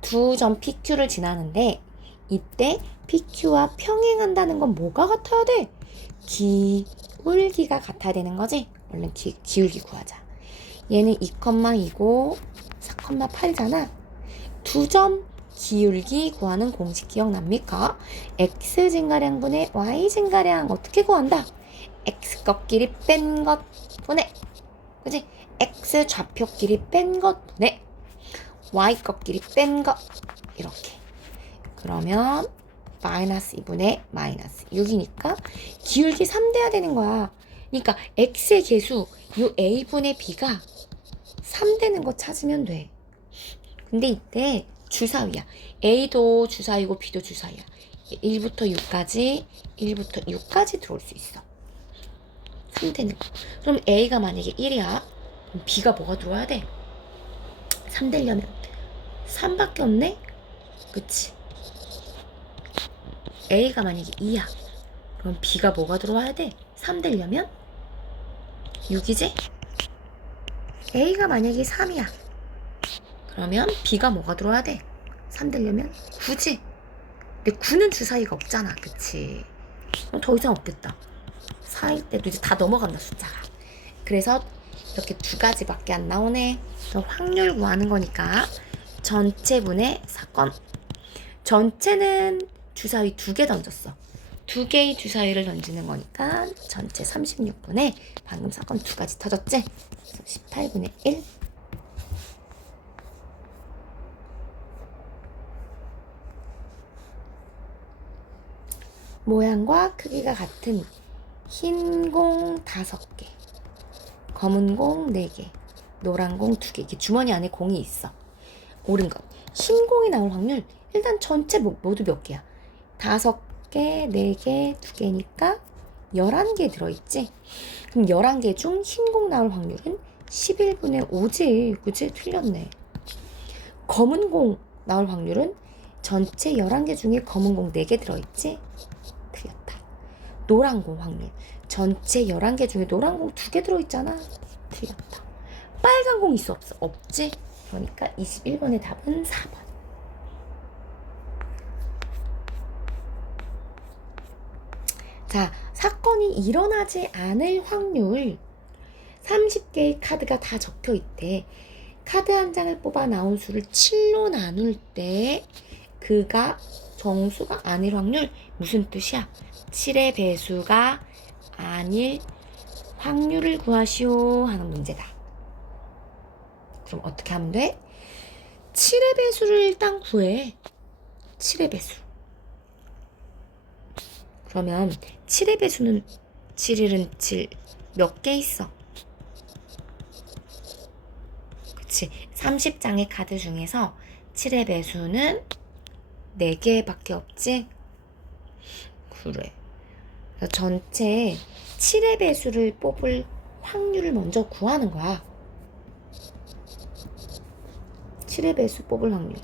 두 점 PQ를 지나는데 이때 PQ와 평행한다는 건 뭐가 같아야 돼? 기울기가 같아야 되는 거지? 얼른 기울기 구하자. 얘는 2,2고 4,8이잖아. 두 점 기울기 구하는 공식 기억납니까? X 증가량분의 Y 증가량 어떻게 구한다? X 꺾기를 뺀 것 분의, 그치? X 좌표끼리 뺀 것 분의 Y 꺾기를 뺀 것, 이렇게. 그러면 마이너스 2분의 마이너스 6이니까 기울기 3 돼야 되는 거야. 그러니까 X의 개수 요 A분의 B가 3 되는 거 찾으면 돼. 근데 이때 주사위야. A도 주사위고 B도 주사위야. 1부터 6까지 들어올 수 있어. 3 되는 거. 그럼 A가 만약에 1이야. 그럼 B가 뭐가 들어와야 돼? 3 되려면 3밖에 없네? 그치? A가 만약에 2야. 그럼 B가 뭐가 들어와야 돼? 3 되려면 6이지? A가 만약에 3이야. 그러면 B가 뭐가 들어와야 돼? 3 되려면 9지? 근데 9는 주사위가 없잖아. 그치? 그럼 더 이상 없겠다. 4일 때도 이제 다 넘어간다, 숫자가. 그래서 이렇게 2가지밖에 안 나오네. 확률 구하는 거니까 전체분의 사건. 전체는 주사위 2개 던졌어. 2개의 주사위를 던지는 거니까 전체 36분의 방금 사건 2가지 터졌지? 그래서 18분의 1. 모양과 크기가 같은 흰 공 5개, 검은 공 4개, 노란 공 2개. 이렇게 주머니 안에 공이 있어. 옳은 것. 흰 공이 나올 확률, 일단 전체 모두 몇 개야? 5개, 4개, 2개니까 11개 들어있지? 그럼 11개 중 흰 공 나올 확률은 11분의 5지. 그치? 틀렸네. 검은 공 나올 확률은 전체 11개 중에 검은 공 4개 들어있지? 틀렸다. 노란 공 확률. 전체 11개 중에 노란 공 2개 들어있잖아. 틀렸다. 빨간 공 있어? 없어? 없지? 그러니까 21번의 답은 4번. 자, 사건이 일어나지 않을 확률. 30개의 카드가 다 적혀 있대. 카드 한 장을 뽑아 나온 수를 7로 나눌 때 그가 정수가 아닐 확률. 무슨 뜻이야? 7의 배수가 아닐 확률을 구하시오 하는 문제다. 그럼 어떻게 하면 돼? 7의 배수를 일단 구해. 7의 배수. 그러면 7의 배수는 7일은 7 몇 개 있어? 그치? 30장의 카드 중에서 7의 배수는 4개밖에 없지? 그래. 전체 7의 배수를 뽑을 확률을 먼저 구하는 거야. 7의 배수 뽑을 확률.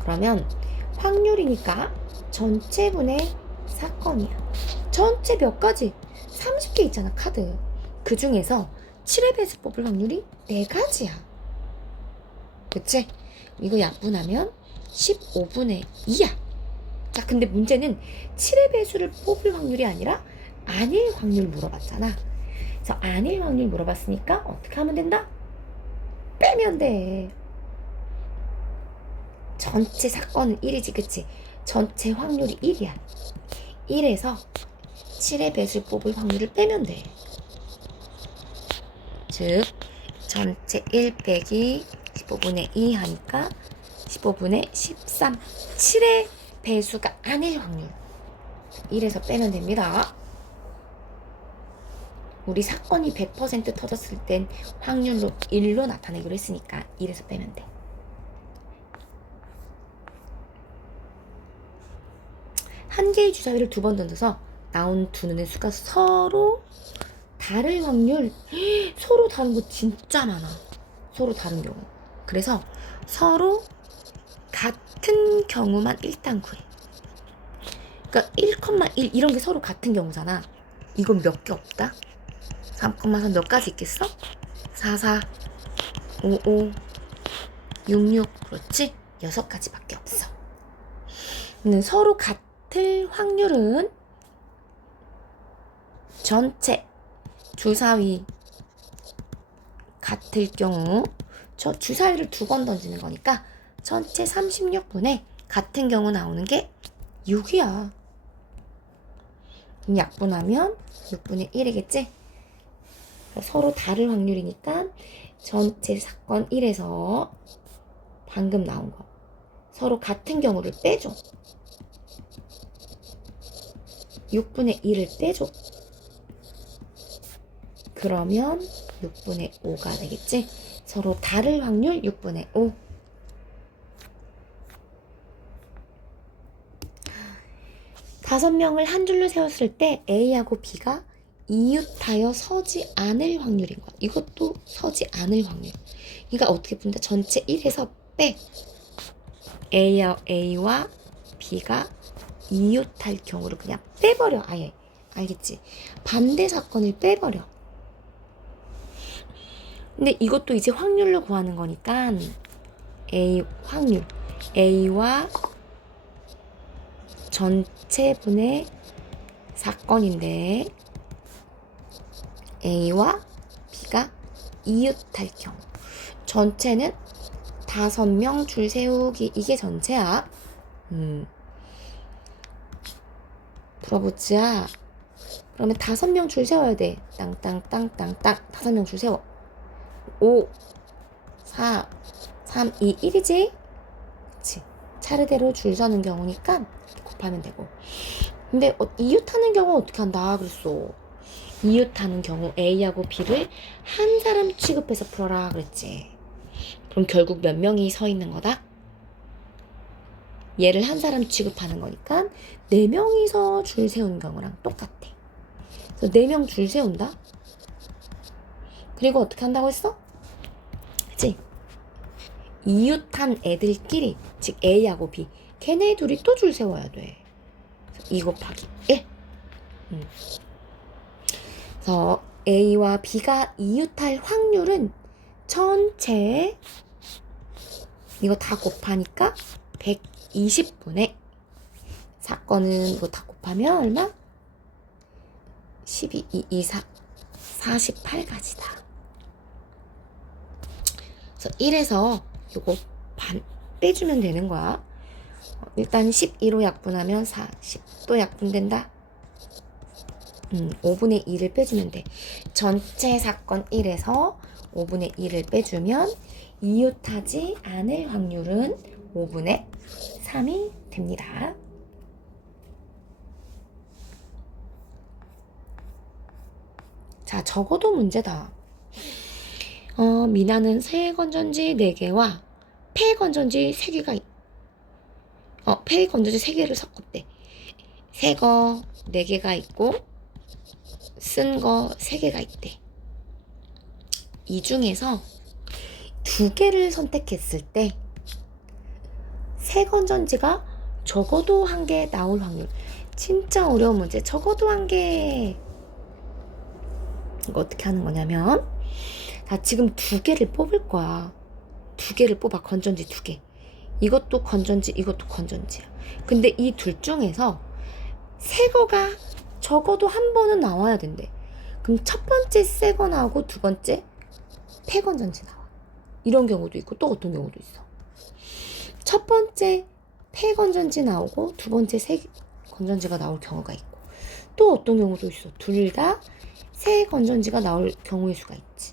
그러면 확률이니까 전체분의 사건이야. 전체 몇 가지? 30개 있잖아, 카드. 그 중에서 7의 배수 뽑을 확률이 4가지야. 그치? 이거 약분하면 15분의 2야. 자, 근데 문제는 7의 배수를 뽑을 확률이 아니라 아닐 확률 물어봤잖아. 그래서 아닐 확률 물어봤으니까 어떻게 하면 된다? 빼면 돼. 전체 사건은 1이지, 그치? 전체 확률이 1이야. 1에서 7의 배수 뽑을 확률을 빼면 돼. 즉, 전체 1 빼기 15분의 2 하니까 15분의 13. 7의 배수가 아닐 확률. 1에서 빼면 됩니다. 우리 사건이 100% 터졌을 땐 확률로 1로 나타내기로 했으니까 1에서 빼면 돼. 한 개의 주사위를 2번 던져서 나온 두 눈의 수가 서로 다를 확률. 서로 다른 거 진짜 많아. 서로 다른 경우. 그래서 서로 같은 경우만 일단 구해. 그러니까 1,1 이런 게 서로 같은 경우잖아. 이건 몇 개 없다. 3,3 몇 가지 있겠어? 4, 4, 5, 5, 6, 6 그렇지? 6가지밖에 없어. 근데 서로 같을 확률은 전체 주사위 같을 경우 저 주사위를 2번 던지는 거니까 전체 36분의 같은 경우 나오는 게 6이야. 약분하면 6분의 1이겠지? 서로 다를 확률이니까 전체 사건 1에서 방금 나온 거 서로 같은 경우를 빼줘. 6분의 1을 빼줘. 그러면 6분의 5가 되겠지? 서로 다를 확률 6분의 5. 다섯 명을 한 줄로 세웠을 때 A하고 B가 이웃하여 서지 않을 확률인 거야. 이것도 서지 않을 확률. 그러니까 어떻게 본다? 전체 1에서 빼. A와 B가 이웃할 경우를 그냥 빼버려. 아예. 알겠지? 반대 사건을 빼버려. 근데 이것도 이제 확률로 구하는 거니까 A 확률. A와 전체분의 사건인데 A와 B가 이웃할 경우. 전체는 5명 줄 세우기. 이게 전체야. 풀어보자. 그러면 5명 줄 세워야 돼. 땅땅땅땅땅 5명 줄 세워. 5, 4, 3, 2, 1이지? 그치. 차례대로 줄 서는 경우니까 곱하면 되고. 근데 이웃하는 경우 어떻게 한다 그랬어. 이웃하는 경우 A하고 B를 한 사람 취급해서 풀어라 그랬지. 그럼 결국 몇 명이 서 있는 거다? 얘를 한 사람 취급하는 거니까 4명이서 줄 세우는 경우랑 똑같아. 그래서 4명 줄 세운다? 그리고 어떻게 한다고 했어? 그치? 이웃한 애들끼리, 즉 A하고 B, 걔네 둘이 또 줄 세워야 돼. 2 곱하기 1. 그래서 A와 B가 이웃할 확률은 전체 이거 다 곱하니까 120분의 사건은 이거 다 곱하면 얼마? 12, 2, 2, 4, 48가지다. 그래서 1에서 요거 반 빼주면 되는 거야. 일단 12로 약분하면 40도 약분된다. 5분의 2를 빼주면 돼. 전체 사건 1에서 5분의 2를 빼주면 이웃하지 않을 확률은 5분의 3이 됩니다. 자, 적어도 문제다. 미나는 새 건전지 4개와 폐 건전지 3개가 폐 건전지 3개를 섞었대. 새 거 4개가 있고 쓴 거 3개가 있대. 이 중에서 2개를 선택했을 때 새 건전지가 적어도 1개 나올 확률. 진짜 어려운 문제. 적어도 1개. 이거 어떻게 하는 거냐면, 자, 지금 2개를 뽑을 거야. 2개를 뽑아. 건전지 2개. 이것도 건전지, 이것도 건전지야. 근데 이 둘 중에서 새 거가 적어도 한 번은 나와야 된대. 그럼 첫 번째 새 거 나오고 두 번째 폐 건전지 나와. 이런 경우도 있고 또 어떤 경우도 있어. 첫 번째 폐 건전지 나오고 두 번째 새 건전지가 나올 경우가 있고 또 어떤 경우도 있어. 둘 다 새 건전지가 나올 경우의 수가 있지.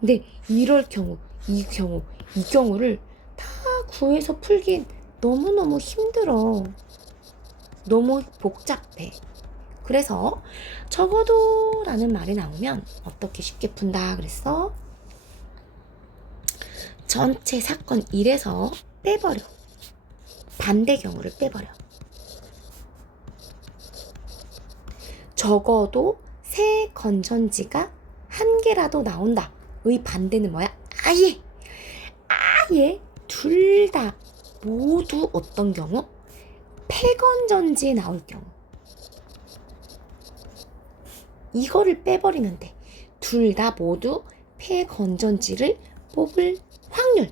근데 이럴 경우, 이 경우를 다 구해서 풀긴 너무너무 힘들어. 너무 복잡해. 그래서 적어도 라는 말이 나오면 어떻게 쉽게 푼다 그랬어? 전체 사건 1에서 빼버려. 반대 경우를 빼버려. 적어도 새 건전지가 1개라도 나온다. 의 반대는 뭐야? 아예 둘 다 모두 어떤 경우? 폐건전지에 나올 경우. 이거를 빼버리면 돼. 둘 다 모두 폐건전지를 뽑을 확률.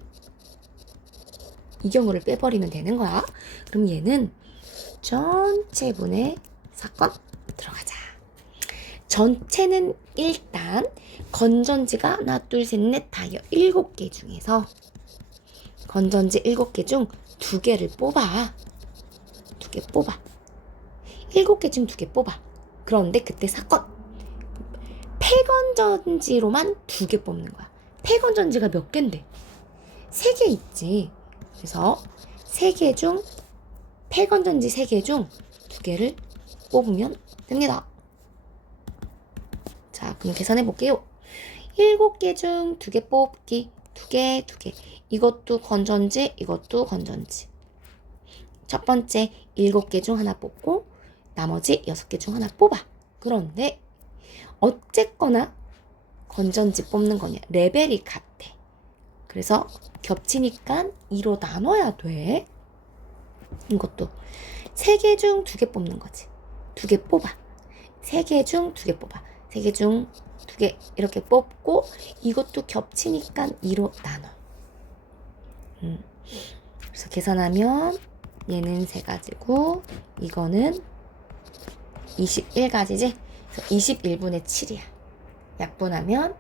이 경우를 빼버리면 되는 거야. 그럼 얘는 전체분의 사건 들어가자. 전체는 일단 건전지가 하나, 둘, 셋, 넷, 다 7개 중에서 건전지 7개 중 2개를 뽑아. 2개 뽑아. 7개 중 2개 뽑아. 그런데 그때 사건. 폐건전지로만 2개 뽑는 거야. 폐건전지가 몇 개인데? 3개 있지. 그래서 3개 중 폐건전지 3개 중 2개를 뽑으면 됩니다. 자, 그럼 계산해 볼게요. 7개 중 2개 뽑기. 2개. 이것도 건전지, 이것도 건전지. 첫 번째 7개 중 하나 뽑고 나머지 6개 중 하나 뽑아. 그런데 어쨌거나 건전지 뽑는 거냐 레벨이 같아. 그래서 겹치니까 2로 나눠야 돼. 이것도 3개 중 2개 뽑는 거지. 2개 뽑아. 3개 중 2개 뽑아. 3개 중 2개 이렇게 뽑고 이것도 겹치니까 2로 나눠. 그래서 계산하면 얘는 3가지고 이거는 21가지지? 그래서 21분의 7이야. 약분하면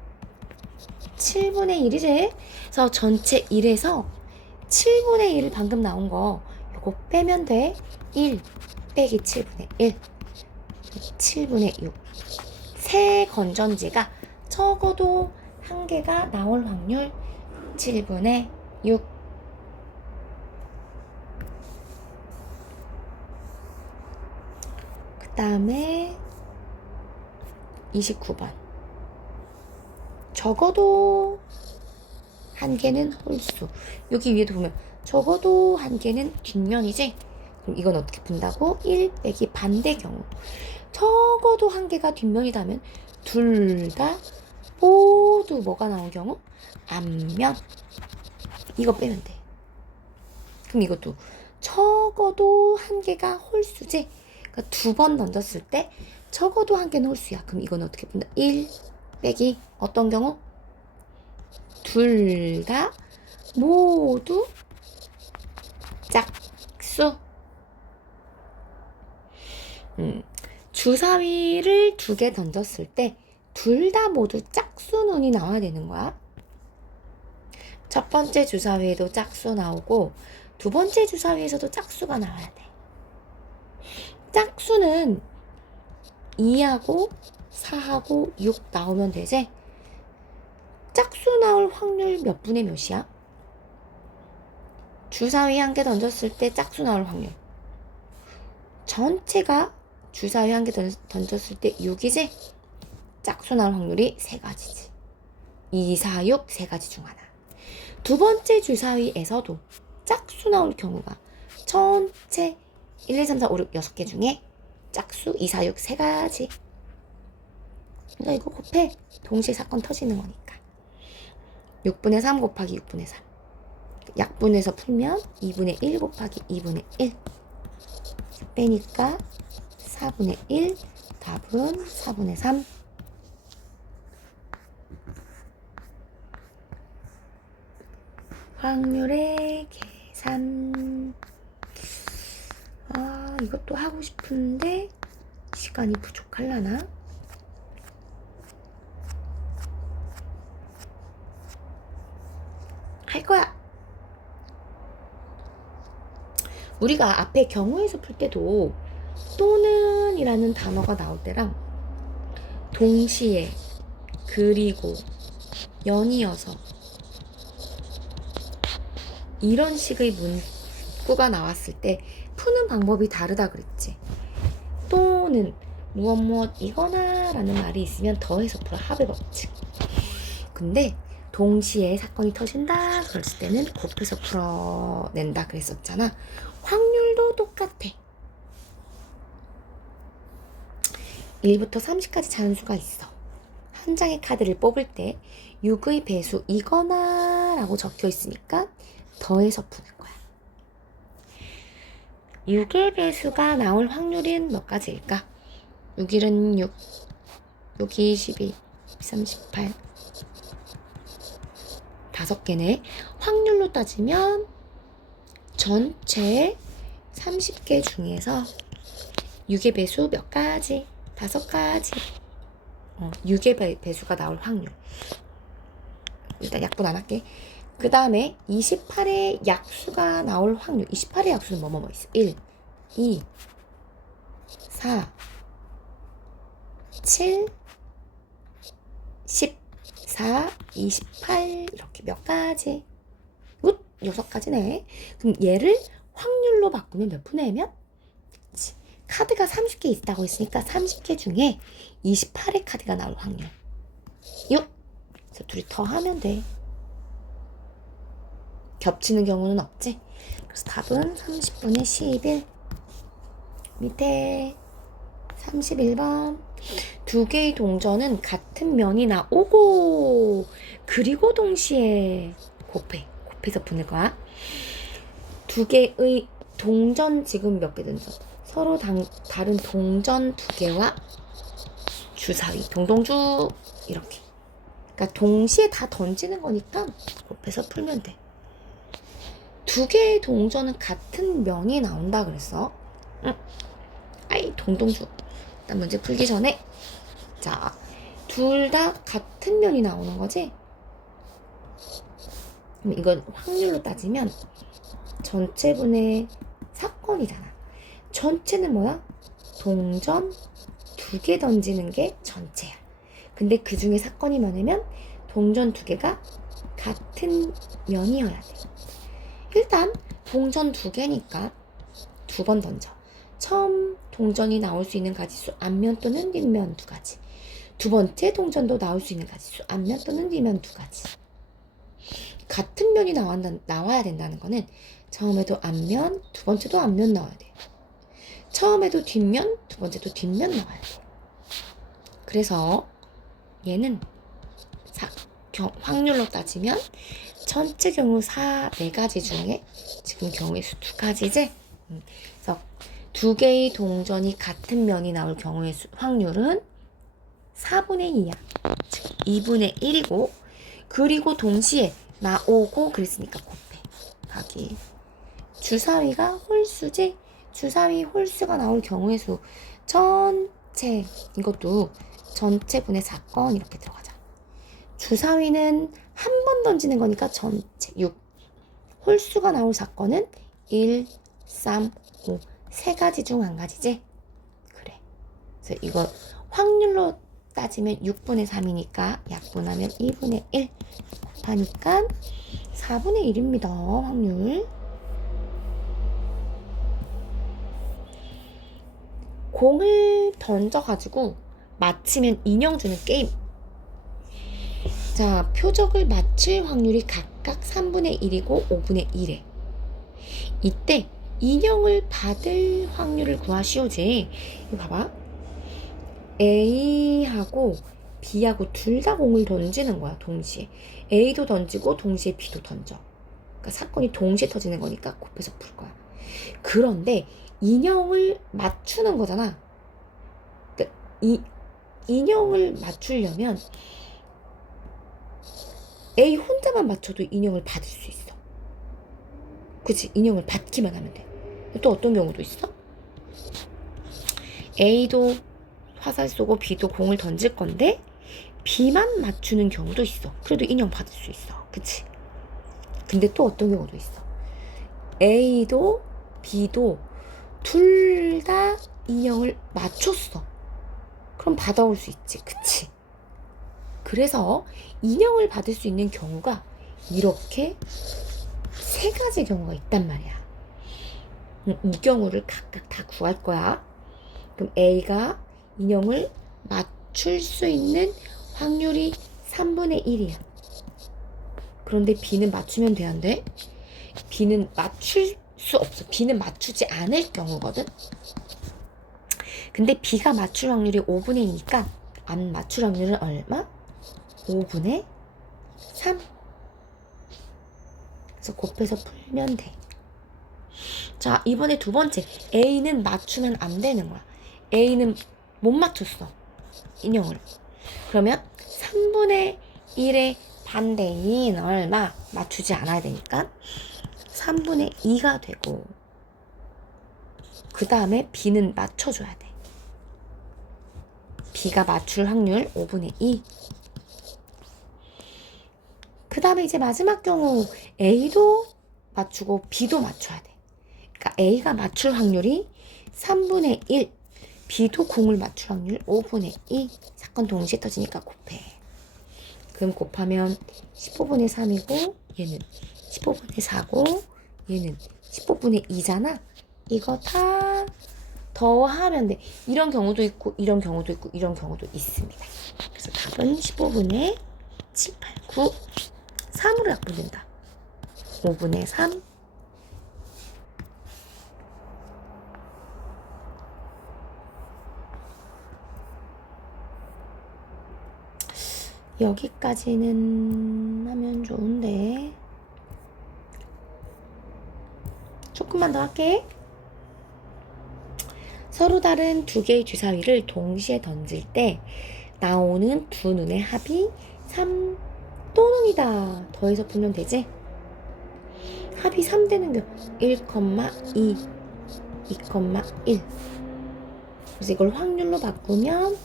7분의 1이지? 그래서 전체 1에서 7분의 1을 방금 나온 거 요거 빼면 돼. 1 빼기 7분의 1 7분의 6. 새 건전지가 적어도 1개가 나올 확률 7분의 6. 그 다음에 29번. 적어도 1개는 홀수. 여기 위에도 보면 적어도 1개는 뒷면이지? 그럼 이건 어떻게 푼다고? 1 빼기 반대 경우. 적어도 1개가 뒷면이라면 둘 다 모두 뭐가 나온 경우? 앞면. 이거 빼면 돼. 그럼 이것도 적어도 1개가 홀수지? 그러니까 2번 던졌을 때 적어도 1개는 홀수야. 그럼 이건 어떻게 푼다? 1 빼기 어떤 경우? 둘 다 모두 짝수. 주사위를 2개 던졌을 때 둘 다 모두 짝수눈이 나와야 되는 거야. 첫 번째 주사위에도 짝수 나오고 두 번째 주사위에서도 짝수가 나와야 돼. 짝수는 2하고 4하고 6 나오면 되지? 짝수 나올 확률 몇 분의 몇이야? 주사위 1개 던졌을 때 짝수 나올 확률. 전체가 주사위 1개 던졌을 때 6이지? 짝수 나올 확률이 3가지지. 2, 4, 6 세 가지 중 하나. 두 번째 주사위에서도 짝수 나올 경우가 전체 1, 2, 3, 4, 5, 6, 6개 중에 짝수 2, 4, 6 세 가지. 그러니까 이거 곱해. 동시에 사건 터지는 거니까. 6분의 3 곱하기 6분의 3. 약분해서 풀면 2분의 1 곱하기 2분의 1. 빼니까 4분의 1. 답은 4분의 3. 확률의 계산. 이것도 하고 싶은데 시간이 부족하려나? 할 거야. 우리가 앞에 경우에서 풀 때도 또는 이라는 단어가 나올 때랑 동시에 그리고 연이어서 이런 식의 문구가 나왔을 때 푸는 방법이 다르다 그랬지. 또는 무엇 이거나 라는 말이 있으면 더해서 풀어. 합의 법칙. 근데 동시에 사건이 터진다 그랬을 때는 곱해서 풀어낸다 그랬었잖아. 확률도 똑같아. 1부터 30까지 잔수가 있어. 한 장의 카드를 뽑을 때 6의 배수 이거나 라고 적혀 있으니까 더해서 푸는 거야. 6의 배수가 나올 확률은 몇 가지일까? 6일은 6, 6이 12, 38. 5개네. 확률로 따지면 전체 30개 중에서 6의 배수 몇 가지? 5가지. 6의 배수가 나올 확률. 일단 약분 안 할게. 그 다음에 28의 약수가 나올 확률. 28의 약수는 뭐 있어? 1, 2, 4, 7, 14, 28 이렇게 몇 가지? 6가지네. 그럼 얘를 확률로 바꾸면 몇 분의 면? 그치. 카드가 30개 있다고 했으니까 30개 중에 28의 카드가 나올 확률 6. 그래서 둘이 더하면 돼. 겹치는 경우는 없지. 그래서 답은 30분의 11. 밑에 31번. 두 개의 동전은 같은 면이 나오고 그리고 동시에 곱해서 푸는 거야. 두 개의 동전 지금 몇 개 던져? 서로 다른 동전 두 개와 주사위, 동동주 이렇게. 그러니까 동시에 다 던지는 거니까 곱해서 풀면 돼. 두 개의 동전은 같은 면이 나온다 그랬어. 아이 동동주. 일단 문제 풀기 전에 자, 둘 다 같은 면이 나오는 거지? 그럼 이건 확률로 따지면 전체분의 사건이잖아. 전체는 뭐야? 동전 2개 던지는 게 전체야. 근데 그 중에 사건이 많으면 동전 2개가 같은 면이어야 돼. 일단 동전 2개니까 2번 던져. 처음 동전이 나올 수 있는 가지수 앞면 또는 뒷면 2가지. 두 번째 동전도 나올 수 있는 가지수 앞면 또는 뒷면 2가지. 같은 면이 나와야 된다는 거는 처음에도 앞면, 두 번째도 앞면 나와야 돼. 처음에도 뒷면, 두 번째도 뒷면 나와야 돼. 그래서 얘는 확률로 따지면 전체 경우 4가지 중에 지금 경우의 수 2가지지? 그래서 두 개의 동전이 같은 면이 나올 경우의 확률은 4분의 2야. 즉 2분의 1이고 그리고 동시에 나오고 그랬으니까 곱해. 가기. 주사위가 홀수지? 주사위 홀수가 나올 경우의 수 전체 이것도 전체분의 사건 이렇게 들어가자. 주사위는 한 번 던지는 거니까 전체 6. 홀수가 나올 사건은 1, 3, 5 3가지 중 한 가지지? 그래. 그래서 이거 확률로 따지면 6분의 3이니까 약분하면 2분의 1 곱하니까 4분의 1입니다. 확률. 공을 던져가지고 맞히면 인형 주는 게임. 자, 표적을 맞출 확률이 각각 3분의 1이고 5분의 1에. 이때 인형을 받을 확률을 구하시오지. 이거 봐봐. A하고 B하고 둘 다 공을 던지는 거야, 동시에. A도 던지고 동시에 B도 던져. 그러니까 사건이 동시에 터지는 거니까 곱해서 풀 거야. 그런데 인형을 맞추는 거잖아. 그러니까 인형을 맞추려면 A 혼자만 맞춰도 인형을 받을 수 있어. 그치? 인형을 받기만 하면 돼. 또 어떤 경우도 있어? A도 화살 쏘고 B도 공을 던질 건데 B만 맞추는 경우도 있어. 그래도 인형 받을 수 있어. 그치? 근데 또 어떤 경우도 있어. A도 B도 둘 다 인형을 맞췄어. 그럼 받아올 수 있지. 그치? 그래서 인형을 받을 수 있는 경우가 이렇게 세 가지 경우가 있단 말이야. 이 경우를 각각 다 구할 거야. 그럼 A가 인형을 맞출 수 있는 확률이 3분의 1이야. 그런데 B는 맞추면 돼, 안 돼? B는 맞출 수 없어. B는 맞추지 않을 경우거든. 근데 B가 맞출 확률이 5분의 2니까 안 맞출 확률은 얼마? 5분의 3. 그래서 곱해서 풀면 돼. 자, 이번에 두 번째. A는 맞추면 안 되는 거야. A는 못 맞췄어. 인형을. 그러면 3분의 1의 반대인 얼마? 맞추지 않아야 되니까 3분의 2가 되고, 그 다음에 B는 맞춰줘야 돼. B가 맞출 확률 5분의 2. 그 다음에 이제 마지막 경우 A도 맞추고 B도 맞춰야 돼. 그러니까 A가 맞출 확률이 3분의 1, B도 공을 맞출 확률 5분의 2. 사건 동시에 터지니까 곱해. 그럼 곱하면 15분의 3이고 얘는 15분의 4고 얘는 15분의 2잖아. 이거 다 더하면 돼. 이런 경우도 있고 이런 경우도 있고 이런 경우도 있습니다. 그래서 답은 15분의 7, 8, 9, 3으로 약분된다. 5분의 3. 여기까지는 하면 좋은데 조금만 더 할게. 서로 다른 두 개의 주사위를 동시에 던질 때 나오는 두 눈의 합이 3 또는이다. 더해서 풀면 되지? 합이 3 되는 경우 1,2, 2,1. 그래서 이걸 확률로 바꾸면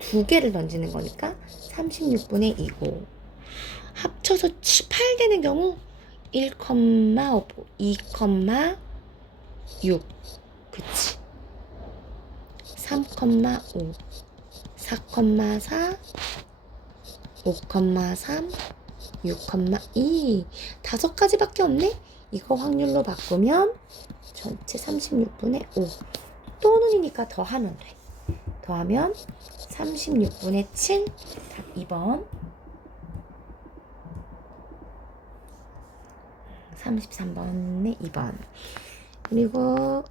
두 개를 던지는 거니까 36분의 2고, 합쳐서 8 되는 경우 1,5, 2,6. 그치? 3,5, 4,4, 5,3, 6,2. 5가지밖에 없네? 이거 확률로 바꾸면 전체 36분의 5. 또는이니까 더하면 돼. 더하면 36분의 7. 답 2번. 33번에 2번. 그리고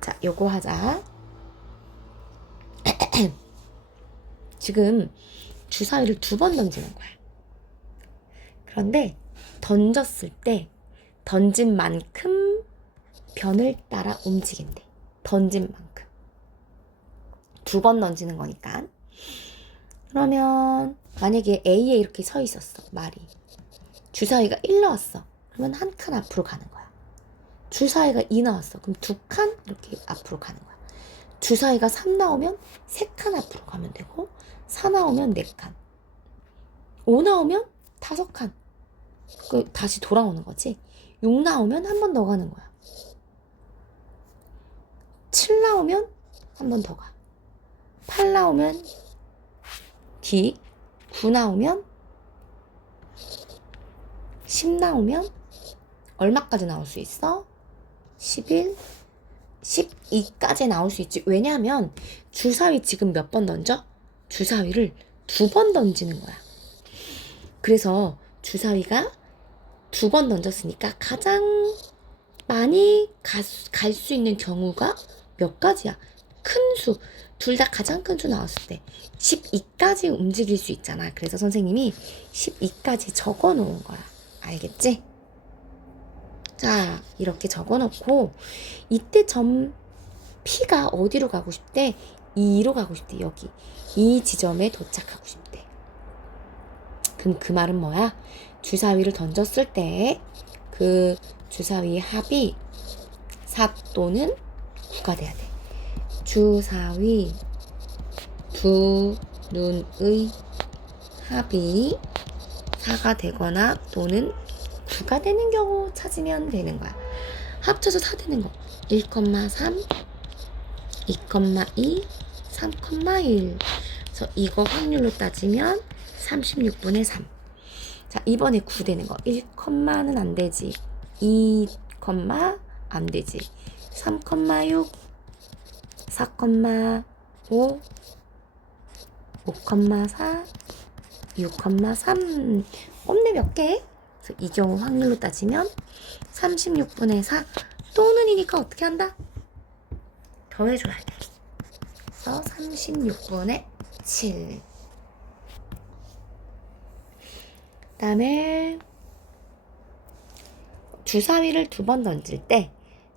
자, 요거 하자. 지금 주사위를 2번 던지는 거야. 그런데 던졌을 때 던진 만큼 변을 따라 움직인대. 던진 만큼. 2번 던지는 거니까. 그러면 만약에 A에 이렇게 서 있었어, 말이. 주사위가 1 나왔어. 그러면 한 칸 앞으로 가는 거야. 주사위가 2 나왔어. 그럼 2칸 이렇게 앞으로 가는 거야. 주사위가 3 나오면 3칸 앞으로 가면 되고, 4 나오면 4칸, 5 나오면 5칸. 다시 돌아오는 거지. 6 나오면 한 번 더 가는 거야. 7 나오면 한 번 더 가. 8 나오면 뒤. 9 나오면 10 나오면 얼마까지 나올 수 있어? 11, 12까지 나올 수 있지. 왜냐하면 주사위 지금 몇 번 던져? 주사위를 2번 던지는 거야. 그래서 주사위가 2번 던졌으니까 가장 많이 갈 수 있는 경우가 몇 가지야? 큰 수. 둘 다 가장 큰 수 나왔을 때 12까지 움직일 수 있잖아. 그래서 선생님이 12까지 적어 놓은 거야. 알겠지? 자, 이렇게 적어 놓고 이때 점 P가 어디로 가고 싶대? 2로 가고 싶대. 여기. 이 지점에 도착하고 싶대. 그럼 그 말은 뭐야? 주사위를 던졌을 때 그 주사위의 합이 4 또는 9가 돼야 돼. 주사위 두 눈의 합이 4가 되거나 또는 9가 되는 경우 찾으면 되는 거야. 합쳐서 4 되는 거. 1,3, 2,2, 3,1. 그래서 이거 확률로 따지면 36분의 3. 자, 이번에 9 되는 거. 1,는 안 되지. 2, 안 되지. 3,6, 4,5, 5,4, 6,3. 없네 몇 개? 그래서 이 경우 확률로 따지면 36분의 4 또는 이니까 어떻게 한다? 더해줘야 돼. 그래서 36분의 7. 그 다음에 주사위를 2번 던질 때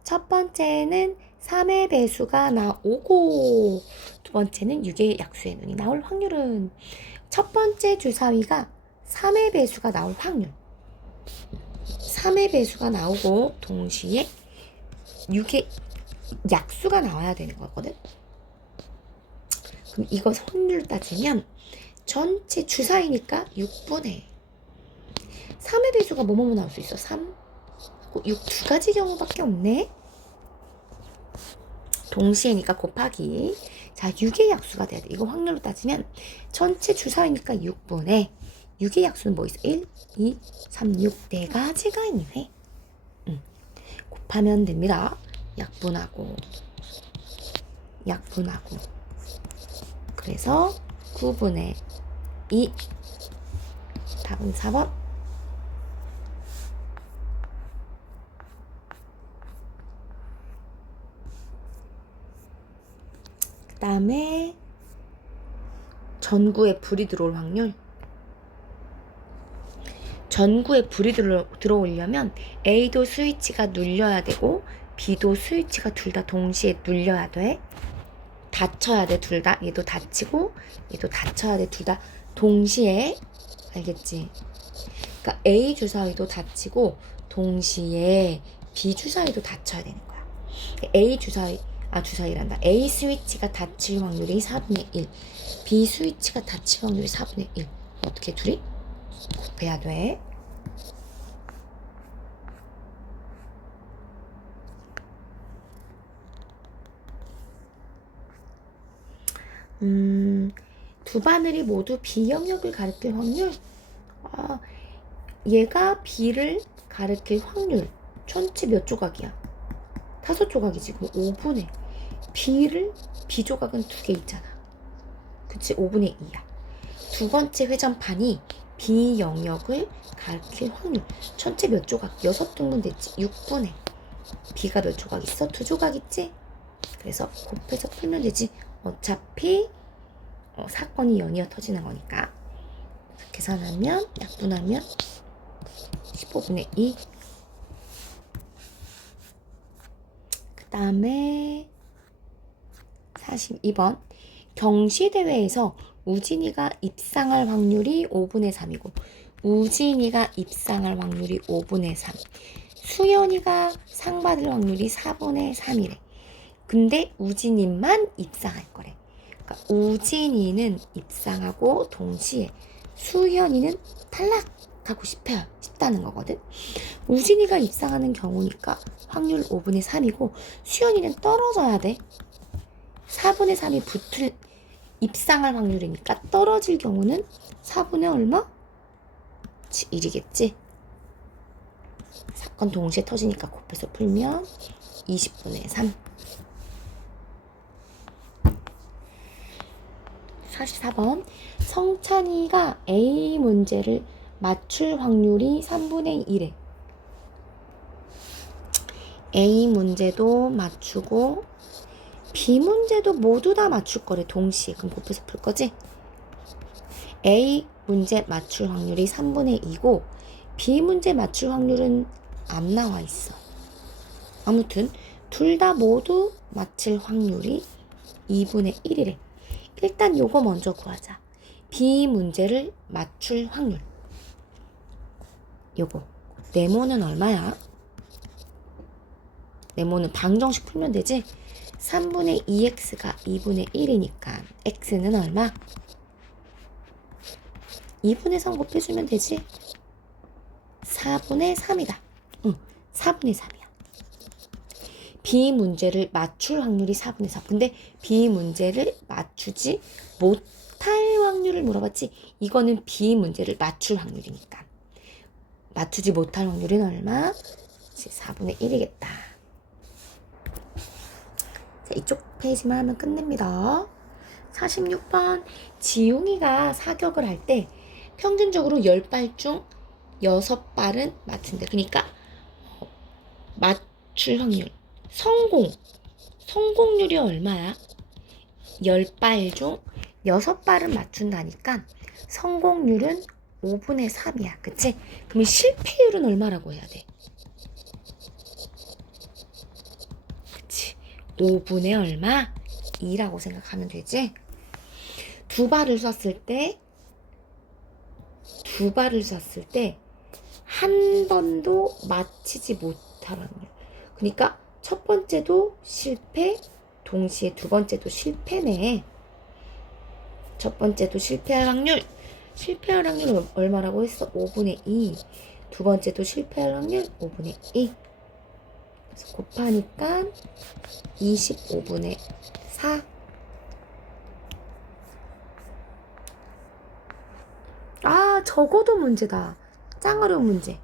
첫 번째는 3의 배수가 나오고 두 번째는 6의 약수의 눈이 나올 확률은 첫 번째 주사위가 3의 배수가 나올 확률 3의 배수가 나오고 동시에 6의 약수가 나와야 되는 거거든. 그럼 이거 확률 따지면 전체 주사위니까 6분의 3의 배수가 뭐뭐 나올 수 있어? 3, 6 두 가지 경우밖에 없네. 동시에니까 곱하기. 자, 6의 약수가 돼야 돼. 이거 확률로 따지면 전체 주사위니까 6분의 6의 약수는 뭐 있어? 1, 2, 3, 6 네 가지가 있네. 곱하면 됩니다. 약분하고 그래서 9분의 2 답은 4번. 그 다음에 전구에 불이 들어올 확률. 전구에 불이 들어오려면 A도 스위치가 눌려야 되고 B도 스위치가 둘 다 동시에 눌려야 돼. 닫혀야 돼, 둘 다. 얘도 닫히고 얘도 닫혀야 돼, 둘 다 동시에. 알겠지? 그러니까 A 주사위도 닫히고 동시에 B 주사위도 닫혀야 되는 거야. A 주사위란다. A 스위치가 닫힐 확률이 4분의 1, B 스위치가 닫힐 확률이 4분의 1. 어떻게 둘이? 곱해야 돼. 두 바늘이 모두 B 영역을 가리킬 확률. 얘가 B를 가리킬 확률. 전체 몇 조각이야? 5조각이지. 그럼 5분의 B 조각은 2개 있잖아. 그치? 5분의 2야. 두 번째 회전판이 B 영역을 가리킬 확률. 전체 몇 조각? 6등분 됐지. 6분의 B가 몇 조각 있어? 2조각 있지? 그래서 곱해서 풀면 되지. 어차피 사건이 연이어 터지는 거니까. 계산하면 약분하면 15분의 2. 그 다음에 42번. 경시대회에서 우진이가 입상할 확률이 5분의 3이고 우진이가 입상할 확률이 5분의 3. 수연이가 상 받을 확률이 4분의 3이래. 근데 우진이만 입상할 거래. 그러니까 우진이는 입상하고 동시에 수연이는 탈락하고 싶다는 거거든. 우진이가 입상하는 경우니까 확률 5분의 3이고 수연이는 떨어져야 돼. 4분의 3이 입상할 확률이니까 떨어질 경우는 4분의 얼마? 1이겠지. 사건 동시에 터지니까 곱해서 풀면 20분의 3. 44번. 성찬이가 A 문제를 맞출 확률이 3분의 1에 A 문제도 맞추고 B 문제도 모두 다 맞출 거래. 동시에. 그럼 곱해서 풀 거지? A 문제 맞출 확률이 3분의 2고 B 문제 맞출 확률은 안 나와 있어. 아무튼 둘 다 모두 맞힐 확률이 2분의 1이래. 일단 요거 먼저 구하자. B 문제를 맞출 확률. 요거. 네모는 얼마야? 네모는 방정식 풀면 되지? 3분의 2x가 2분의 1이니까 x는 얼마? 2분의 3 곱해주면 되지? 4분의 3이다. 응, 4분의 3이야. B 문제를 맞출 확률이 4분의 3. 근데 B 문제를 맞추지 못할 확률을 물어봤지? 이거는 B 문제를 맞출 확률이니까. 맞추지 못할 확률은 얼마? 4분의 1이겠다. 자, 이쪽 페이지만 하면 끝냅니다. 46번. 지용이가 사격을 할 때 평균적으로 10발 중 6발은 맞춘대. 그러니까 맞출 확률. 성공률이 얼마야? 10발 중 6발은 맞춘다니까 성공률은 5분의 3이야. 그치? 그럼 실패율은 얼마라고 해야 돼? 그치? 5분의 얼마? 2라고 생각하면 되지? 두 발을 쐈을 때 한 번도 맞히지 못할 확률. 그러니까 첫 번째도 실패, 동시에 두 번째도 실패네. 첫 번째도 실패할 확률 얼마라고 했어? 5분의 2. 두 번째도 실패할 확률 5분의 2. 그래서 곱하니까 25분의 4. 아, 적어도 문제다. 짱 어려운 문제.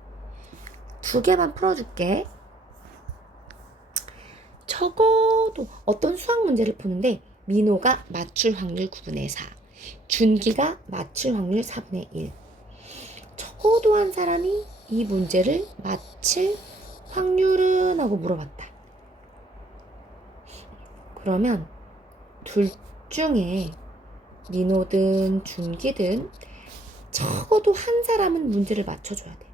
두 개만 풀어줄게. 적어도 어떤 수학 문제를 푸는데 민호가 맞출 확률 9분의 4, 준기가 맞출 확률 4분의 1. 적어도 한 사람이 이 문제를 맞힐 확률은? 하고 물어봤다. 그러면 둘 중에 민호든 준기든 적어도 한 사람은 문제를 맞춰줘야 돼.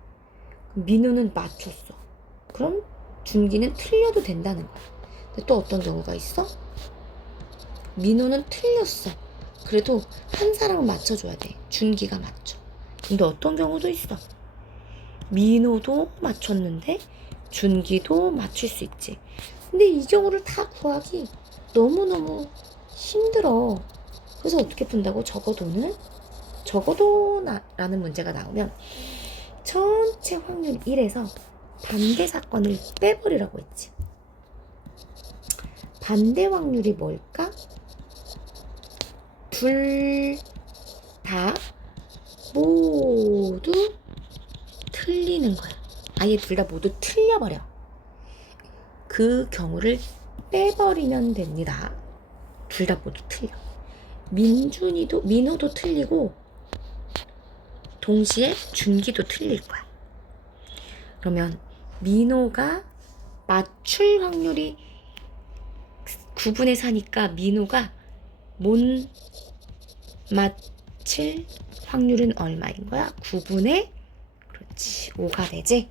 민호는 맞췄어. 그럼 준기는 틀려도 된다는 거야. 근데 또 어떤 경우가 있어? 민호는 틀렸어. 그래도 한 사람은 맞춰줘야 돼. 준기가 맞춰. 근데 어떤 경우도 있어. 민호도 맞췄는데 준기도 맞출 수 있지. 근데 이 경우를 다 구하기 너무너무 힘들어. 그래서 어떻게 푼다고? 적어도라는 문제가 나오면 전체 확률 1에서 반대 사건을 빼버리라고 했지. 반대 확률이 뭘까? 둘 다 모두 틀리는 거야. 아예 둘 다 모두 틀려버려. 그 경우를 빼버리면 됩니다. 둘 다 모두 틀려. 민호도 틀리고 동시에 준기도 틀릴 거야. 그러면 민호가 맞출 확률이 9분의 4니까 민호가 못 맞힐 확률은 얼마인 거야? 9분의 그렇지 5가 되지.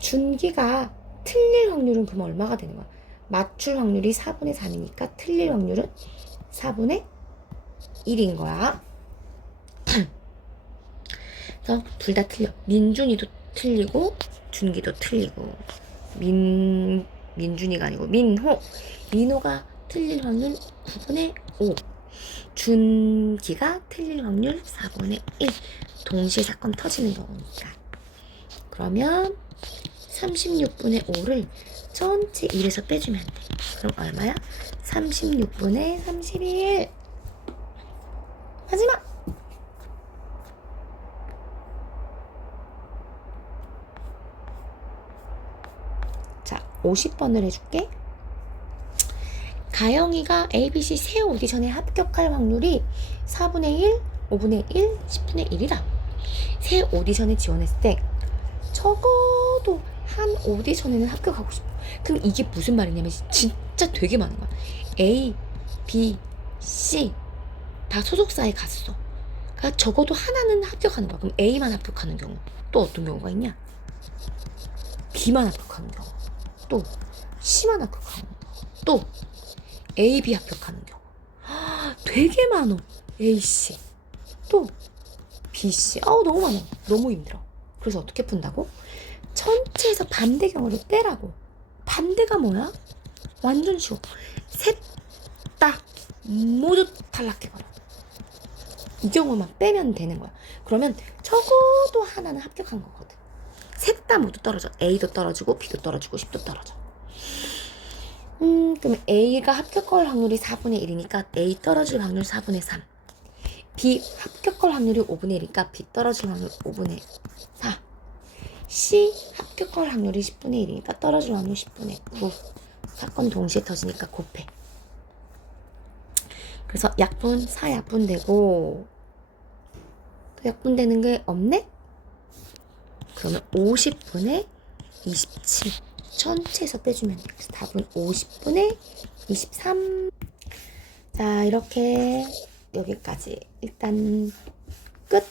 준기가 틀릴 확률은 그럼 얼마가 되는 거야? 맞출 확률이 4분의 3이니까 틀릴 확률은 4분의 1인 거야. 그래서 둘 다 틀려. 민준이도 틀리고 준기도 틀리고. 민준이가 아니고 민호가 틀릴 확률 9분의 5. 준기가 틀릴 확률 4분의 1. 동시에 사건 터지는 경우니까. 그러면 36분의 5를 전체 1에서 빼주면 돼. 그럼 얼마야? 36분의 31. 마지막! 자, 50번을 해줄게. 다영이가 ABC 새 오디션에 합격할 확률이 4분의 1, 5분의 1, 10분의 1이다. 새 오디션에 지원했을 때 적어도 한 오디션에는 합격하고 싶어. 그럼 이게 무슨 말이냐면 진짜 되게 많은 거야. A, B, C 다 소속사에 갔어. 그러니까 적어도 하나는 합격하는 거야. 그럼 A만 합격하는 경우 또 어떤 경우가 있냐? B만 합격하는 경우, 또 C만 합격하는 경우, 또 A, B 합격하는 경우. 되게 많어. A, C 또 B, C. 너무 많아. 너무 힘들어. 그래서 어떻게 푼다고? 전체에서 반대 경우를 빼라고. 반대가 뭐야? 완전 쉬워. 셋 다 모두 탈락해버려. 이 경우만 빼면 되는 거야. 그러면 적어도 하나는 합격한 거거든. 셋 다 모두 떨어져. A도 떨어지고 B도 떨어지고 C도 떨어져. 그럼 A가 합격할 확률이 4분의 1이니까 A 떨어질 확률 4분의 3. B 합격할 확률이 5분의 1이니까 B 떨어질 확률 5분의 4. C 합격할 확률이 10분의 1이니까 떨어질 확률 10분의 9. 사건 동시에 터지니까 곱해. 그래서 약분 4약분 되고, 또 약분 되는 게 없네? 그러면 50분의 27 전체에서 빼주면 돼. 그래서 답은 50분의 23. 자, 이렇게 여기까지 일단 끝.